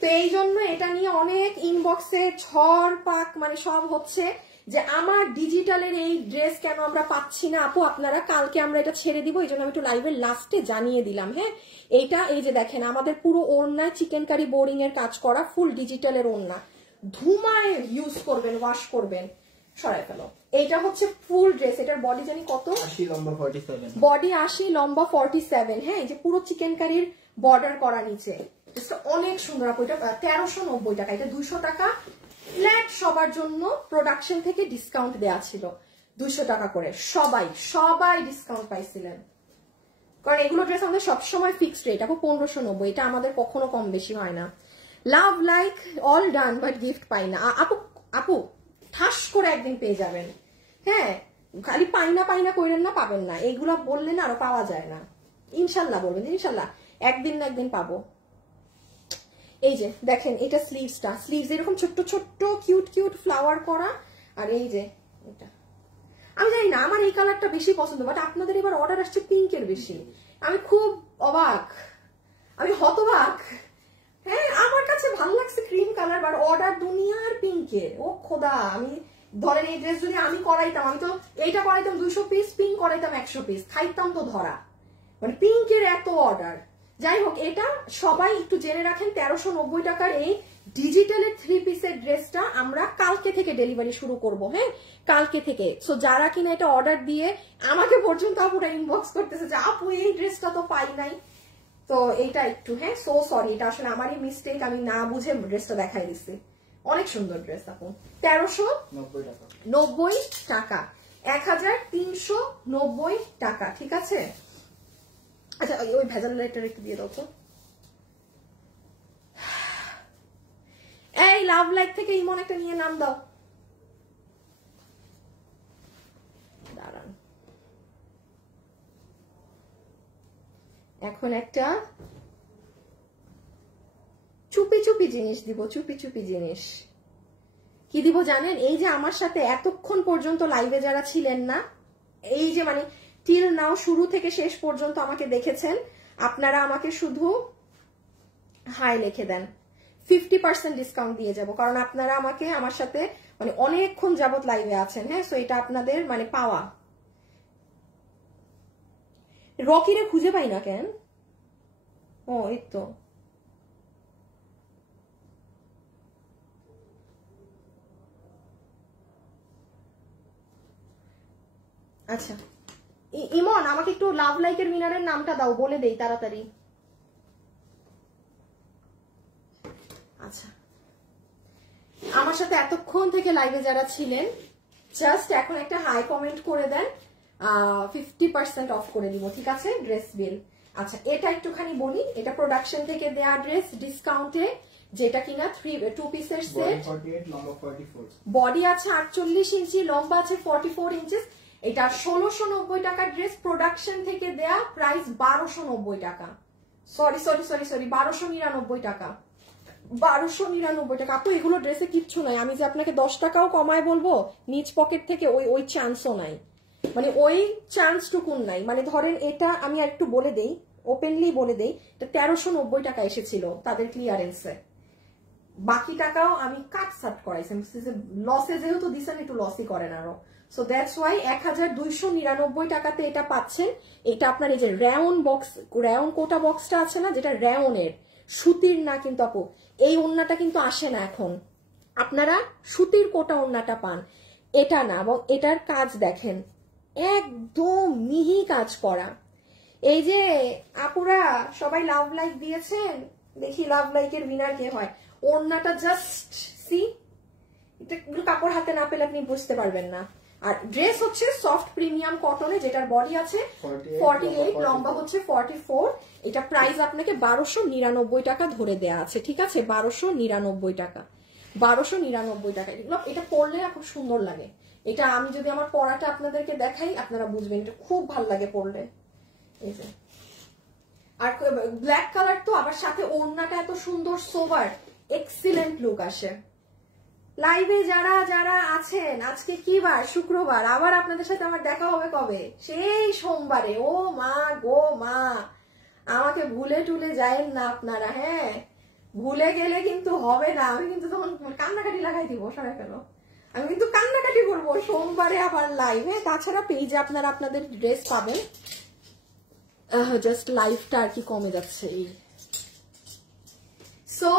তো এই জন্য এটা নিয়ে অনেক ইনবক্সে ঝড় পাক মানে সব হচ্ছে যে আমার ডিজিটালের এই ড্রেস কেন আমরা পাচ্ছি না। আপু আপনারা কালকে আমরা এটা ছেড়ে দিব, এই জন্য আমি একটু লাইভের লাস্টে জানিয়ে দিলাম। হ্যাঁ, এইটা এই যে দেখেন আমাদের পুরো ওড়না চিকেন কারি বোরিং এর কাজ করা, ফুল ডিজিটালের ওড়না, ধুমায় ইউজ করবেন, ওয়াশ করবেন, সরাই ফেলো। এইটা হচ্ছে ফুল ড্রেস, এটার বডি জানি কত, 80 লম্বা 47, বডি 80 লম্বা 47। হ্যাঁ, এই যে পুরো চিকেন কারির বর্ডার করা নিচে, অনেক সুন্দর আপু। এটা 1390 টাকা, এটা 200 টাকা ফ্ল্যাট সবার জন্য প্রোডাকশন থেকে ডিসকাউন্ট দেয়া ছিল 200 টাকা করে। সবাই ডিসকাউন্ট পাইছিলেন, কারণ এগুলো ড্রেস আমাদের সবসময় ফিক্সড রেট। আপু 1590, এটা আমাদের কখনো কম বেশি হয় না। Love like all done but gift পাই না। আপু ঠাস করে একদিন পেয়ে যাবেন। হ্যাঁ, খালি পাই না কইরেন না, পাবেন না, এগুলা বললে না আরো পাওয়া যায় না। ইনশাল্লাহ বলবেন, ইনশাল্লাহ একদিন না একদিন পাবো। এই যে দেখেন, এটা স্লিভসটা, স্লিভস এরকম ছোট্ট ছোট্ট কিউট কিউট ফ্লাওয়ার করা। আর এই যে এটা আমি জানি না, আমার এই কালারটা বেশি পছন্দ, বাট আপনাদের এবার অর্ডার আসছে পিঙ্কের বেশি। আমি খুব অবাক, আমি হতবাক। হ্যাঁ, আমার কাছে ভালো লাগছে ক্রিম কালার, বাট অর্ডার দুনিয়ার পিঙ্কের। ও খোদা, আমি ধরেন এই ড্রেস যদি আমি করাইতাম, আমি তো এইটা করাইতাম 200 পিস, পিঙ্ক করাইতাম 100 পিস, খাইতাম তো ধরা। মানে পিঙ্কের এত অর্ডার। যাই হোক, এটা সবাই একটু জেনে রাখেন, 1390 টাকার এই ডিজিটালের 3 পিসের ড্রেসটা আমরা কালকে থেকে ডেলিভারি শুরু করব। হ্যাঁ, কালকে থেকে। সো যারা কিনা এটা অর্ডার দিয়ে আমাকে পর্যন্ত আপুরা ইনবক্স করতেছে যে আপু এই ড্রেসটা তো পাই নাই, তো এইটা একটু, হ্যাঁ সো সরি, এটা আসলে আমারই মিস্টেক, আমি না বুঝে ড্রেসটা দেখাই দিচ্ছি। অনেক সুন্দর ড্রেস আপু, 1390 টাকা, 1390 টাকা, ঠিক আছে? আচ্ছা, ওই ভেজাল লাইটার একটু দিয়ে দাও তো। এই লাভ লাইক থেকে ইমন একটা নিয়ে নাম দাও, দাঁড়ান। এখন একটা চুপি চুপি জিনিস দিব, চুপি চুপি জিনিস। কি দিব জানেন? এই যে আমার সাথে এতক্ষণ পর্যন্ত লাইভে যারা ছিলেন না, এই যে মানে টিল নাও শুরু থেকে শেষ পর্যন্ত আমাকে দেখেছেন, আপনারা আমাকে শুধু হাই লিখে দেন, 50% ডিসকাউন্ট দিয়ে যাব, কারণ আপনারা আমাকে আমার সাথে মানে অনেকক্ষণ যাবত লাইভে আছেন। হ্যাঁ, সো এটা আপনাদের মানে পাওয়া। রকিরে খুঁজে পাই না কেন? ও এই তো, আচ্ছা ইমন আমাকে একটু লাভ লাইকের উইনারের নামটা দাও, বলে দেই তাড়াতাড়ি। আচ্ছা, আমার সাথে এতক্ষণ থেকে লাইভে যারা ছিলেন, জাস্ট এখন একটা হাই কমেন্ট করে দেন, 50% অফ করে দিব, ঠিক আছে? ড্রেস বিল। আচ্ছা, এটা একটুখানি বলি, এটা প্রোডাকশন থেকে দেয়া ড্রেস ডিসকাউন্টে, যেটা কিনা 2 পিসের সেট, বডি আছে 48 ইঞ্চি, লম্বা আছে 44 ইঞ্চি। এটা 1690 টাকা ড্রেস, প্রোডাকশন থেকে দেয়া প্রাইস 1290 টাকা, সরি 1299 টাকা, 1299 টাকা। আপু এগুলো ড্রেসে কিচ্ছু নাই, আমি যে আপনাকে 10 টাকাও কমায় বলবো নিজ পকেট থেকে, ওই চান্সও নাই, মানে ওই চান্সটুকুন নাই। মানে ধরেন এটা আমি আর একটু বলে দেই, ওপেনলি বলে দেই, এটা 1390 টাকা এসেছিল তাদের ক্লিয়ারেন্সে, বাকি টাকাও আমি কাট সাট করাইছি, লসে যেহেতু দিছেন একটু লসই করেন আরো। সো দ্যাটস ওয়াই 1299 টাকাতে এটা পাচ্ছেন। এটা আপনার এই যে রেয়ন বক্স, রেয়ন কোটা বক্সটা আছে না, যেটা রেয়নের, সুতির না কিন্তু আপু, এই ওড়নাটা কিন্তু আসে না এখন, আপনারা সুতির কোটা ওড়নাটা পান, এটা না। এবং এটার কাজ দেখেন, একদম মিহি কাজ করা। এই যে আপুরা সবাই লাভ লাইক দিয়েছেন, দেখি লাভ লাইকের উইনার কে হয়। ওড়নাটা জাস্ট সি, এটা কাপড় হাতে না পেলে আপনি বুঝতে পারবেন না। আর ড্রেস হচ্ছে সফট প্রিমিয়াম কটনে, যেটার বডি আছে 48, লম্বা হচ্ছে 44। এটা প্রাইস আপনাকে 1299 টাকা ধরে দেয়া আছে, ঠিক আছে? 1299 টাকা, 1299 টাকা। এটা পরলে খুব সুন্দর লাগে। এটা আমি যদি আমার পরাটা আপনাদেরকে দেখাই, আপনারা বুঝবেন, এটা খুব ভালো লাগে পরলে। এই যে, আর ব্ল্যাক কালার তো, আবার সাথে ওড়নাটা এত সুন্দর সোবার, এক্সিলেন্ট লুক আসে। লাইভে যারা যারা আছেন, আজকে কি বার? শুক্রবার। আবার আপনাদের সাথে আমার দেখা হবে কবে? সেই সোমবারে। ও মা গো মা, আমাকে ভুলে টুলে যায়েন না আপনারা, হ্যাঁ? ভুলে গেলে কিন্তু হবে না, আমি কিন্তু তখন কান্নাকাটি লাগাই দিব, সবাই কেন, আমি কিন্তু কান্নাকাটি করবো সোমবারে আবার লাইভ। হ্যাঁ, তাছাড়া পেজে আপনারা আপনাদের ড্রেস পাবেন, জাস্ট লাইভটা আর কি কমে যাচ্ছে। সো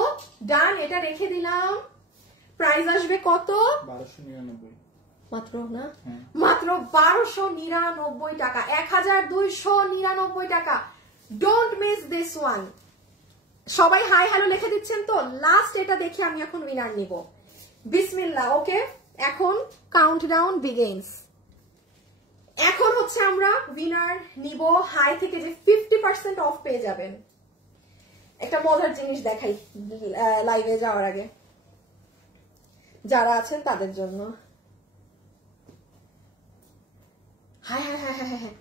ডান, এটা রেখে দিলাম। প্রাইস আসবে কত? 1299 মাত্র, না মাত্র 1299 টাকা, 1299 টাকা। Don't miss this one. সবাই হাই হ্যালো লিখে দিচ্ছেন তো? লাস্ট এটা দেখে আমি এখন উইনার নিব। বিসমিল্লাহ। ওকে, এখন কাউন্টডাউন বিগিনস। এখন হচ্ছে আমরা উইনার নিব হাই থেকে, যে 50% অফ পেয়ে যাবেন। একটা মজার জিনিস দেখাই লাইভে যাওয়ার আগে, যারা আছেন তাদের জন্য। হ্যাঁ হ্যাঁ হ্যাঁ হ্যাঁ হ্যাঁ,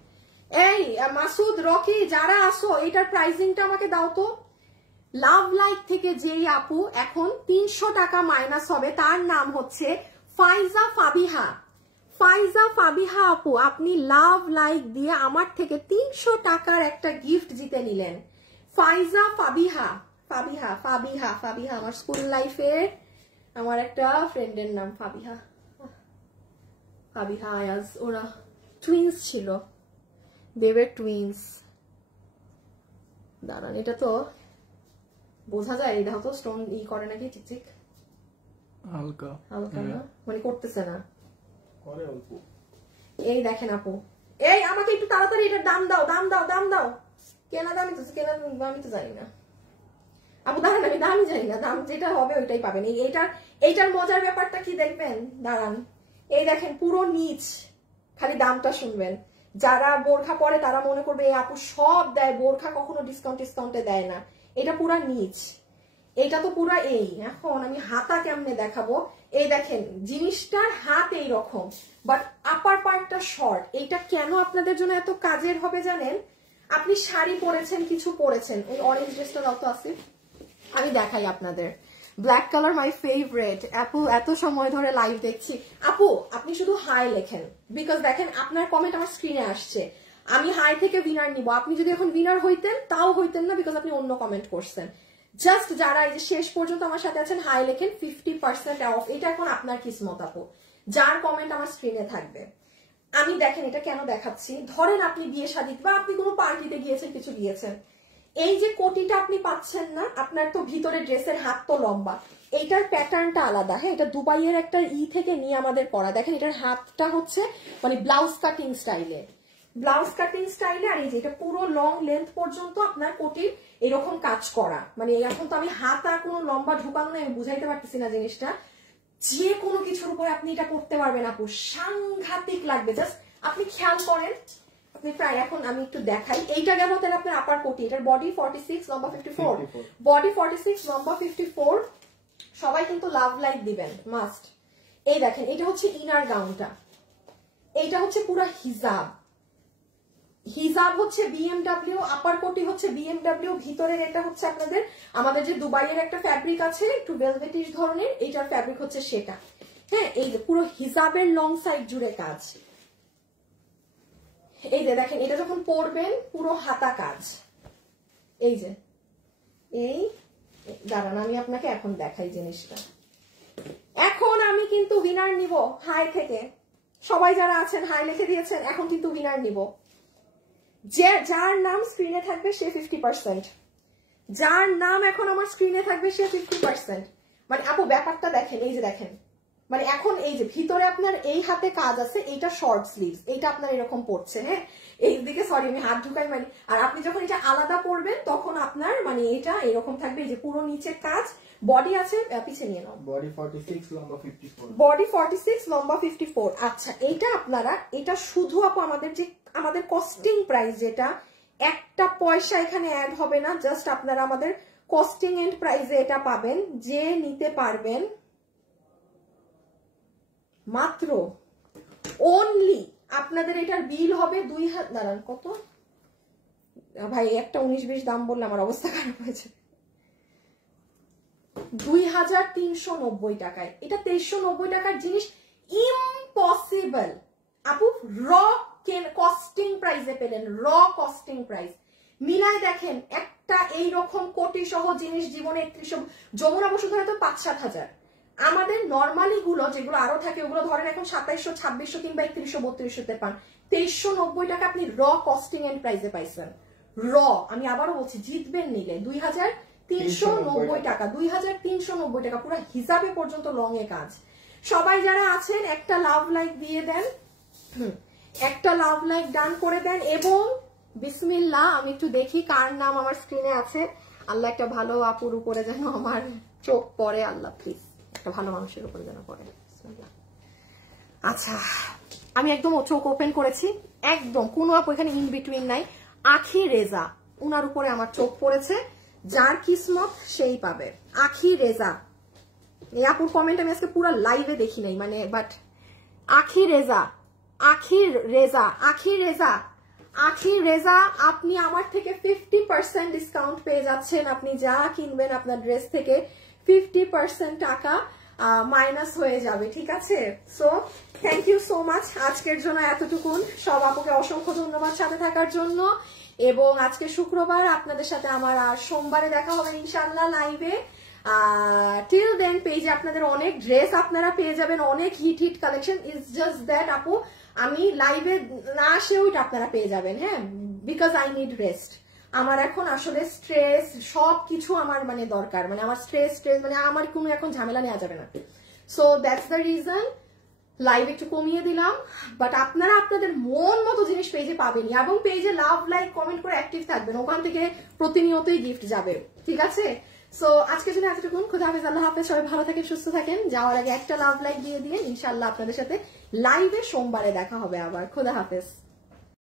এই মাসুদ, রকি, যারা আসো, এটার প্রাইসিংটা আমাকে দাও তো। লাভ লাইক থেকে যেই আপু এখন 300 টাকা মাইনাস হবে, তার নাম হচ্ছে ফাইজা ফাবিহা। ফাইজা ফাবিহা আপু, আপনি লাভ লাইক দিয়ে আমার থেকে 300 টাকার একটা গিফট জিতে নিলেন। ফাইজা ফাবিহা, ফাবিহা ফাবিহা ফাবিহা আমার স্কুল লাইফের আমার একটা ফ্রেন্ডের নাম ফাবিহা। ফাবিহা আয়াজ, ওরা টুইন্স ছিল, বেবের টুইন্স। দাঁড়ান, এটা তো বোঝা যায়, এটা তো স্টোন ই করে নাকি, চিকচিক হালকা হালকা না, মানে করতেছে না, করে অল্প। এই দেখেন আপু, এই আমাকে একটু তাড়াতাড়ি এটার দাম দাও, দাম দাও, দাম দাও। কেনা দামি তো, কেনা আমি তো জানি না আপু, দাঁড়ান, আমি দামই জানি না, দাম যেটা হবে ওইটাই পাবেন। এইটার মজার ব্যাপারটা কি দেখবেন, দাঁড়ান, এই দেখেন পুরো নিচ, খালি দামটা শুনবেন। যারা বোরখা পরে তারা মনে করবে এই আপু সব দেয়, বোরখা কখনো ডিসকাউন্টে দেয় না। এটা পুরা নিচ, এইটা তো পুরা এই। এখন আমি হাতা কেমনে দেখাবো, এই দেখেন জিনিসটার হাত এই রকম, বাট আপার পার্টটা শর্ট। এইটা কেন আপনাদের জন্য এত কাজের হবে জানেন? আপনি শাড়ি পরেছেন, কিছু পরেছেন, ওই অরেঞ্জ ড্রেসটা দাও তো আসিফ, আমি দেখাই আপনাদের। Black colour my favourite. আপু এত সময় ধরে লাইভ দেখছি। আপু আপনি শুধু হাই লেখেন, বিকজ দেখেন আপনার কমেন্ট আমার স্ক্রিনে আসছে, আমি হাই থেকে উইনার নিব। আপনি যদি এখন উইনার হইতেন তাও হইতেন না, বিকজ আপনি অন্য কমেন্ট করছেন। জাস্ট যারা এই যে শেষ পর্যন্ত আমার সাথে আছেন হাই লেখেন, 50% অফ। এটা এখন আপনার কিসমত আপু, যার কমেন্ট আমার স্ক্রিনে থাকবে। আমি দেখেন এটা কেন দেখাচ্ছি, ধরেন আপনি বিয়ে শাদীতে বা আপনি কোনো পার্টিতে গিয়েছেন, কিছু গিয়েছেন, এই যে কোটিটা আপনি পাচ্ছেন না, আপনার তো ভিতরে ড্রেসের হাত তো লম্বা, এইটার প্যাটার্নটা আলাদা। হ্যাঁ, এটা দুবাইয়ের একটা থেকে নিয়ে আমাদের করা। দেখেন এটার হাতটা হচ্ছে মানে ব্লাউজ কাটিং স্টাইলে, ব্লাউজ কাটিং স্টাইলে। আর এই যে এটা পুরো লং লেন্থ পর্যন্ত আপনার কোটির এরকম কাজ করা। মানে এখন তো আমি হাত আর কোনো লম্বা ঢুকানো নেই, আমি বুঝাইতে পারতেছি না জিনিসটা। যে কোনো কিছুর উপরে আপনি এটা করতে পারবেন আপু, সাংঘাতিক লাগবে। জাস্ট আপনি খেয়াল করেন, আপনি প্রায় এখন আমি একটু দেখাই। এইটা গেল তাহলে আপনার আপার কোটি, এটার বডি 46 লম্বা 54, বডি 46 লম্বা 54। সবাই কিন্তু লাভ লাইক দিবেন মাস্ট। এই দেখেন এটা হচ্ছে ইনার গাউনটা, এইটা হচ্ছে পুরো হিজাব। হিজাব হচ্ছে বিএমডব্লিউ, আপার কোটি হচ্ছে বিএমডব্লিউ, ভিতরের এটা হচ্ছে আপনাদের আমাদের যে দুবাইয়ের একটা ফ্যাব্রিক আছে একটু ভেলভেটিশ ধরনের, এইটার ফ্যাব্রিক হচ্ছে সেটা। হ্যাঁ, এই যে পুরো হিজাবের লং সাইড জুড়ে কাজ। এই যে দেখেন এটা যখন পরবেন পুরো হাতা কাজ। এই যে এই দাঁড়ান আমি আপনাকে এখন দেখাই জিনিসটা। এখন আমি কিন্তু উইনার নিব হাই থেকে। সবাই যারা আছেন হাই লিখে দিয়েছেন, এখন কিন্তু উইনার নিব। যার নাম স্ক্রিনে থাকবে সে 50%, যার নাম এখন আমার স্ক্রিনে থাকবে সে 50%। মানে আপু ব্যাপারটা দেখেন, এই যে দেখেন, মানে এখন এই যে ভিতরে আপনার এই হাতে কাজ আছে, এইটা শর্ট স্লিভস, এইটা আপনার এরকম পড়ছে। হ্যাঁ, এইদিকে সরি আমি হাত ঢুকাই মানে। আর আপনি যখন এটা আলাদা পরবেন তখন আপনার মানে এটা এরকম থাকবে, এই যে পুরো নিচে কাজ। বডি আছে পিছিয়ে নিয়ে নাও, বডি 46 লম্বা 54, বডি 46 লম্বা 54। আচ্ছা, এইটা আপনারা এটা শুধু আপু আমাদের যে আমাদের কস্টিং প্রাইস, যেটা একটা পয়সা এখানে অ্যাড হবে না, জাস্ট আপনারা আমাদের কস্টিং এন্ড প্রাইসে এটা পাবেন। যে নিতে পারবেন মাত্র অনলি আপনাদের এটার বিল হবে 2000, দাঁড়ান কত ভাই, একটা 19-20 দাম বললে আমার অবস্থা খারাপ হয়েছে। 2390 টাকায়, এটা 2390 টাকার জিনিস ইম্পসিবল আপু। র কস্টিং প্রাইসে পেলেন, র কস্টিং প্রাইস মিলায় দেখেন। একটা এইরকম কোটি সহ জিনিস জীবনে 3100, যমুনা বসুন্ধরা তো 5-7 হাজার। আমাদের নর্মালি গুলো যেগুলো আরো থাকে ওগুলো ধরেন এখন 2700, 2600 কিংবা 3100-3200 পান। 2390 টাকা আপনি র কস্টিং এন্ড প্রাইসে পাইছেন। র আমি আবারও বলছি, জিতবেন নিলে 2390 টাকা, 2390 টাকা পুরো হিসাবে পর্যন্ত লং এ কাজ। সবাই যারা আছেন একটা লাভ লাইক দিয়ে দেন, একটা লাভ লাইক ডান করে দেন। এবং বিসমিল্লাহ আমি একটু দেখি কার নাম আমার স্ক্রিনে আছে। আল্লাহ একটা ভালো আপুর উপরে যেন আমার চোখ পড়ে, আল্লাহ প্লিজ একটা ভালো মানুষের উপরে যেন পড়ে। আচ্ছা, আমি একদম চোখ ওপেন করেছি, একদম কোনো আপু এখানে ইন বিটুইন নাই। আখি রেজা, উনার উপরে আমার চোখ পড়েছে, যার কিসমত সেই পাবে। আখি রেজা, এই আপুর কমেন্ট আমি আজকে পুরো লাইভে দেখি নাই মানে, বাট আখি রেজা, আখি রেজা, আখি রেজা, আখি রেজা, আপনি আমার থেকে 50% ডিসকাউন্ট পেয়ে যাচ্ছেন। আপনি যা কিনবেন আপনার ড্রেস থেকে 50% টাকা মাইনাস হয়ে যাবে, ঠিক আছে? So thank you so much, আজকের জন্য এতটুকুন। সব আপুকে অসংখ্য ধন্যবাদ সাথে থাকার জন্য। এবং আজকে শুক্রবার, আপনাদের সাথে আমার সোমবারে দেখা হবে ইনশাআল্লাহ লাইভে। টিল দেন পেজে আপনাদের অনেক ড্রেস আপনারা পেয়ে যাবেন, অনেক hit hit collection. Is just that আপু আমি লাইভে না আসেও এটা আপনারা পেয়ে যাবেন। হ্যাঁ, বিকজ আই নিড রেস্ট। আমার এখন আসলে স্ট্রেস সবকিছু আমার মানে দরকার, মানে আমার স্ট্রেস মানে আমার কোনো এখন ঝামেলা নেওয়া যাবে না। So that's the reason live একটু কমিয়ে দিলাম। বাট আপনারা আপনাদের মন মতো জিনিস পেজে পাবেনই, এবং পেজে লাভ লাইক কমেন্ট করে অ্যাক্টিভ থাকবেন, ওখান থেকে প্রতিনিয়তই গিফট যাবে, ঠিক আছে? সো আজকের জন্য এতটুকুন। খোদা হাফেজ, আল্লাহ হাফেজ, সবাই ভালো থাকেন, সুস্থ থাকেন। যাওয়ার আগে একটা লাভ লাইক দিয়ে ইনশাআল্লাহ আপনাদের সাথে লাইভে সোমবারে দেখা হবে আবার। খোদা হাফেজ।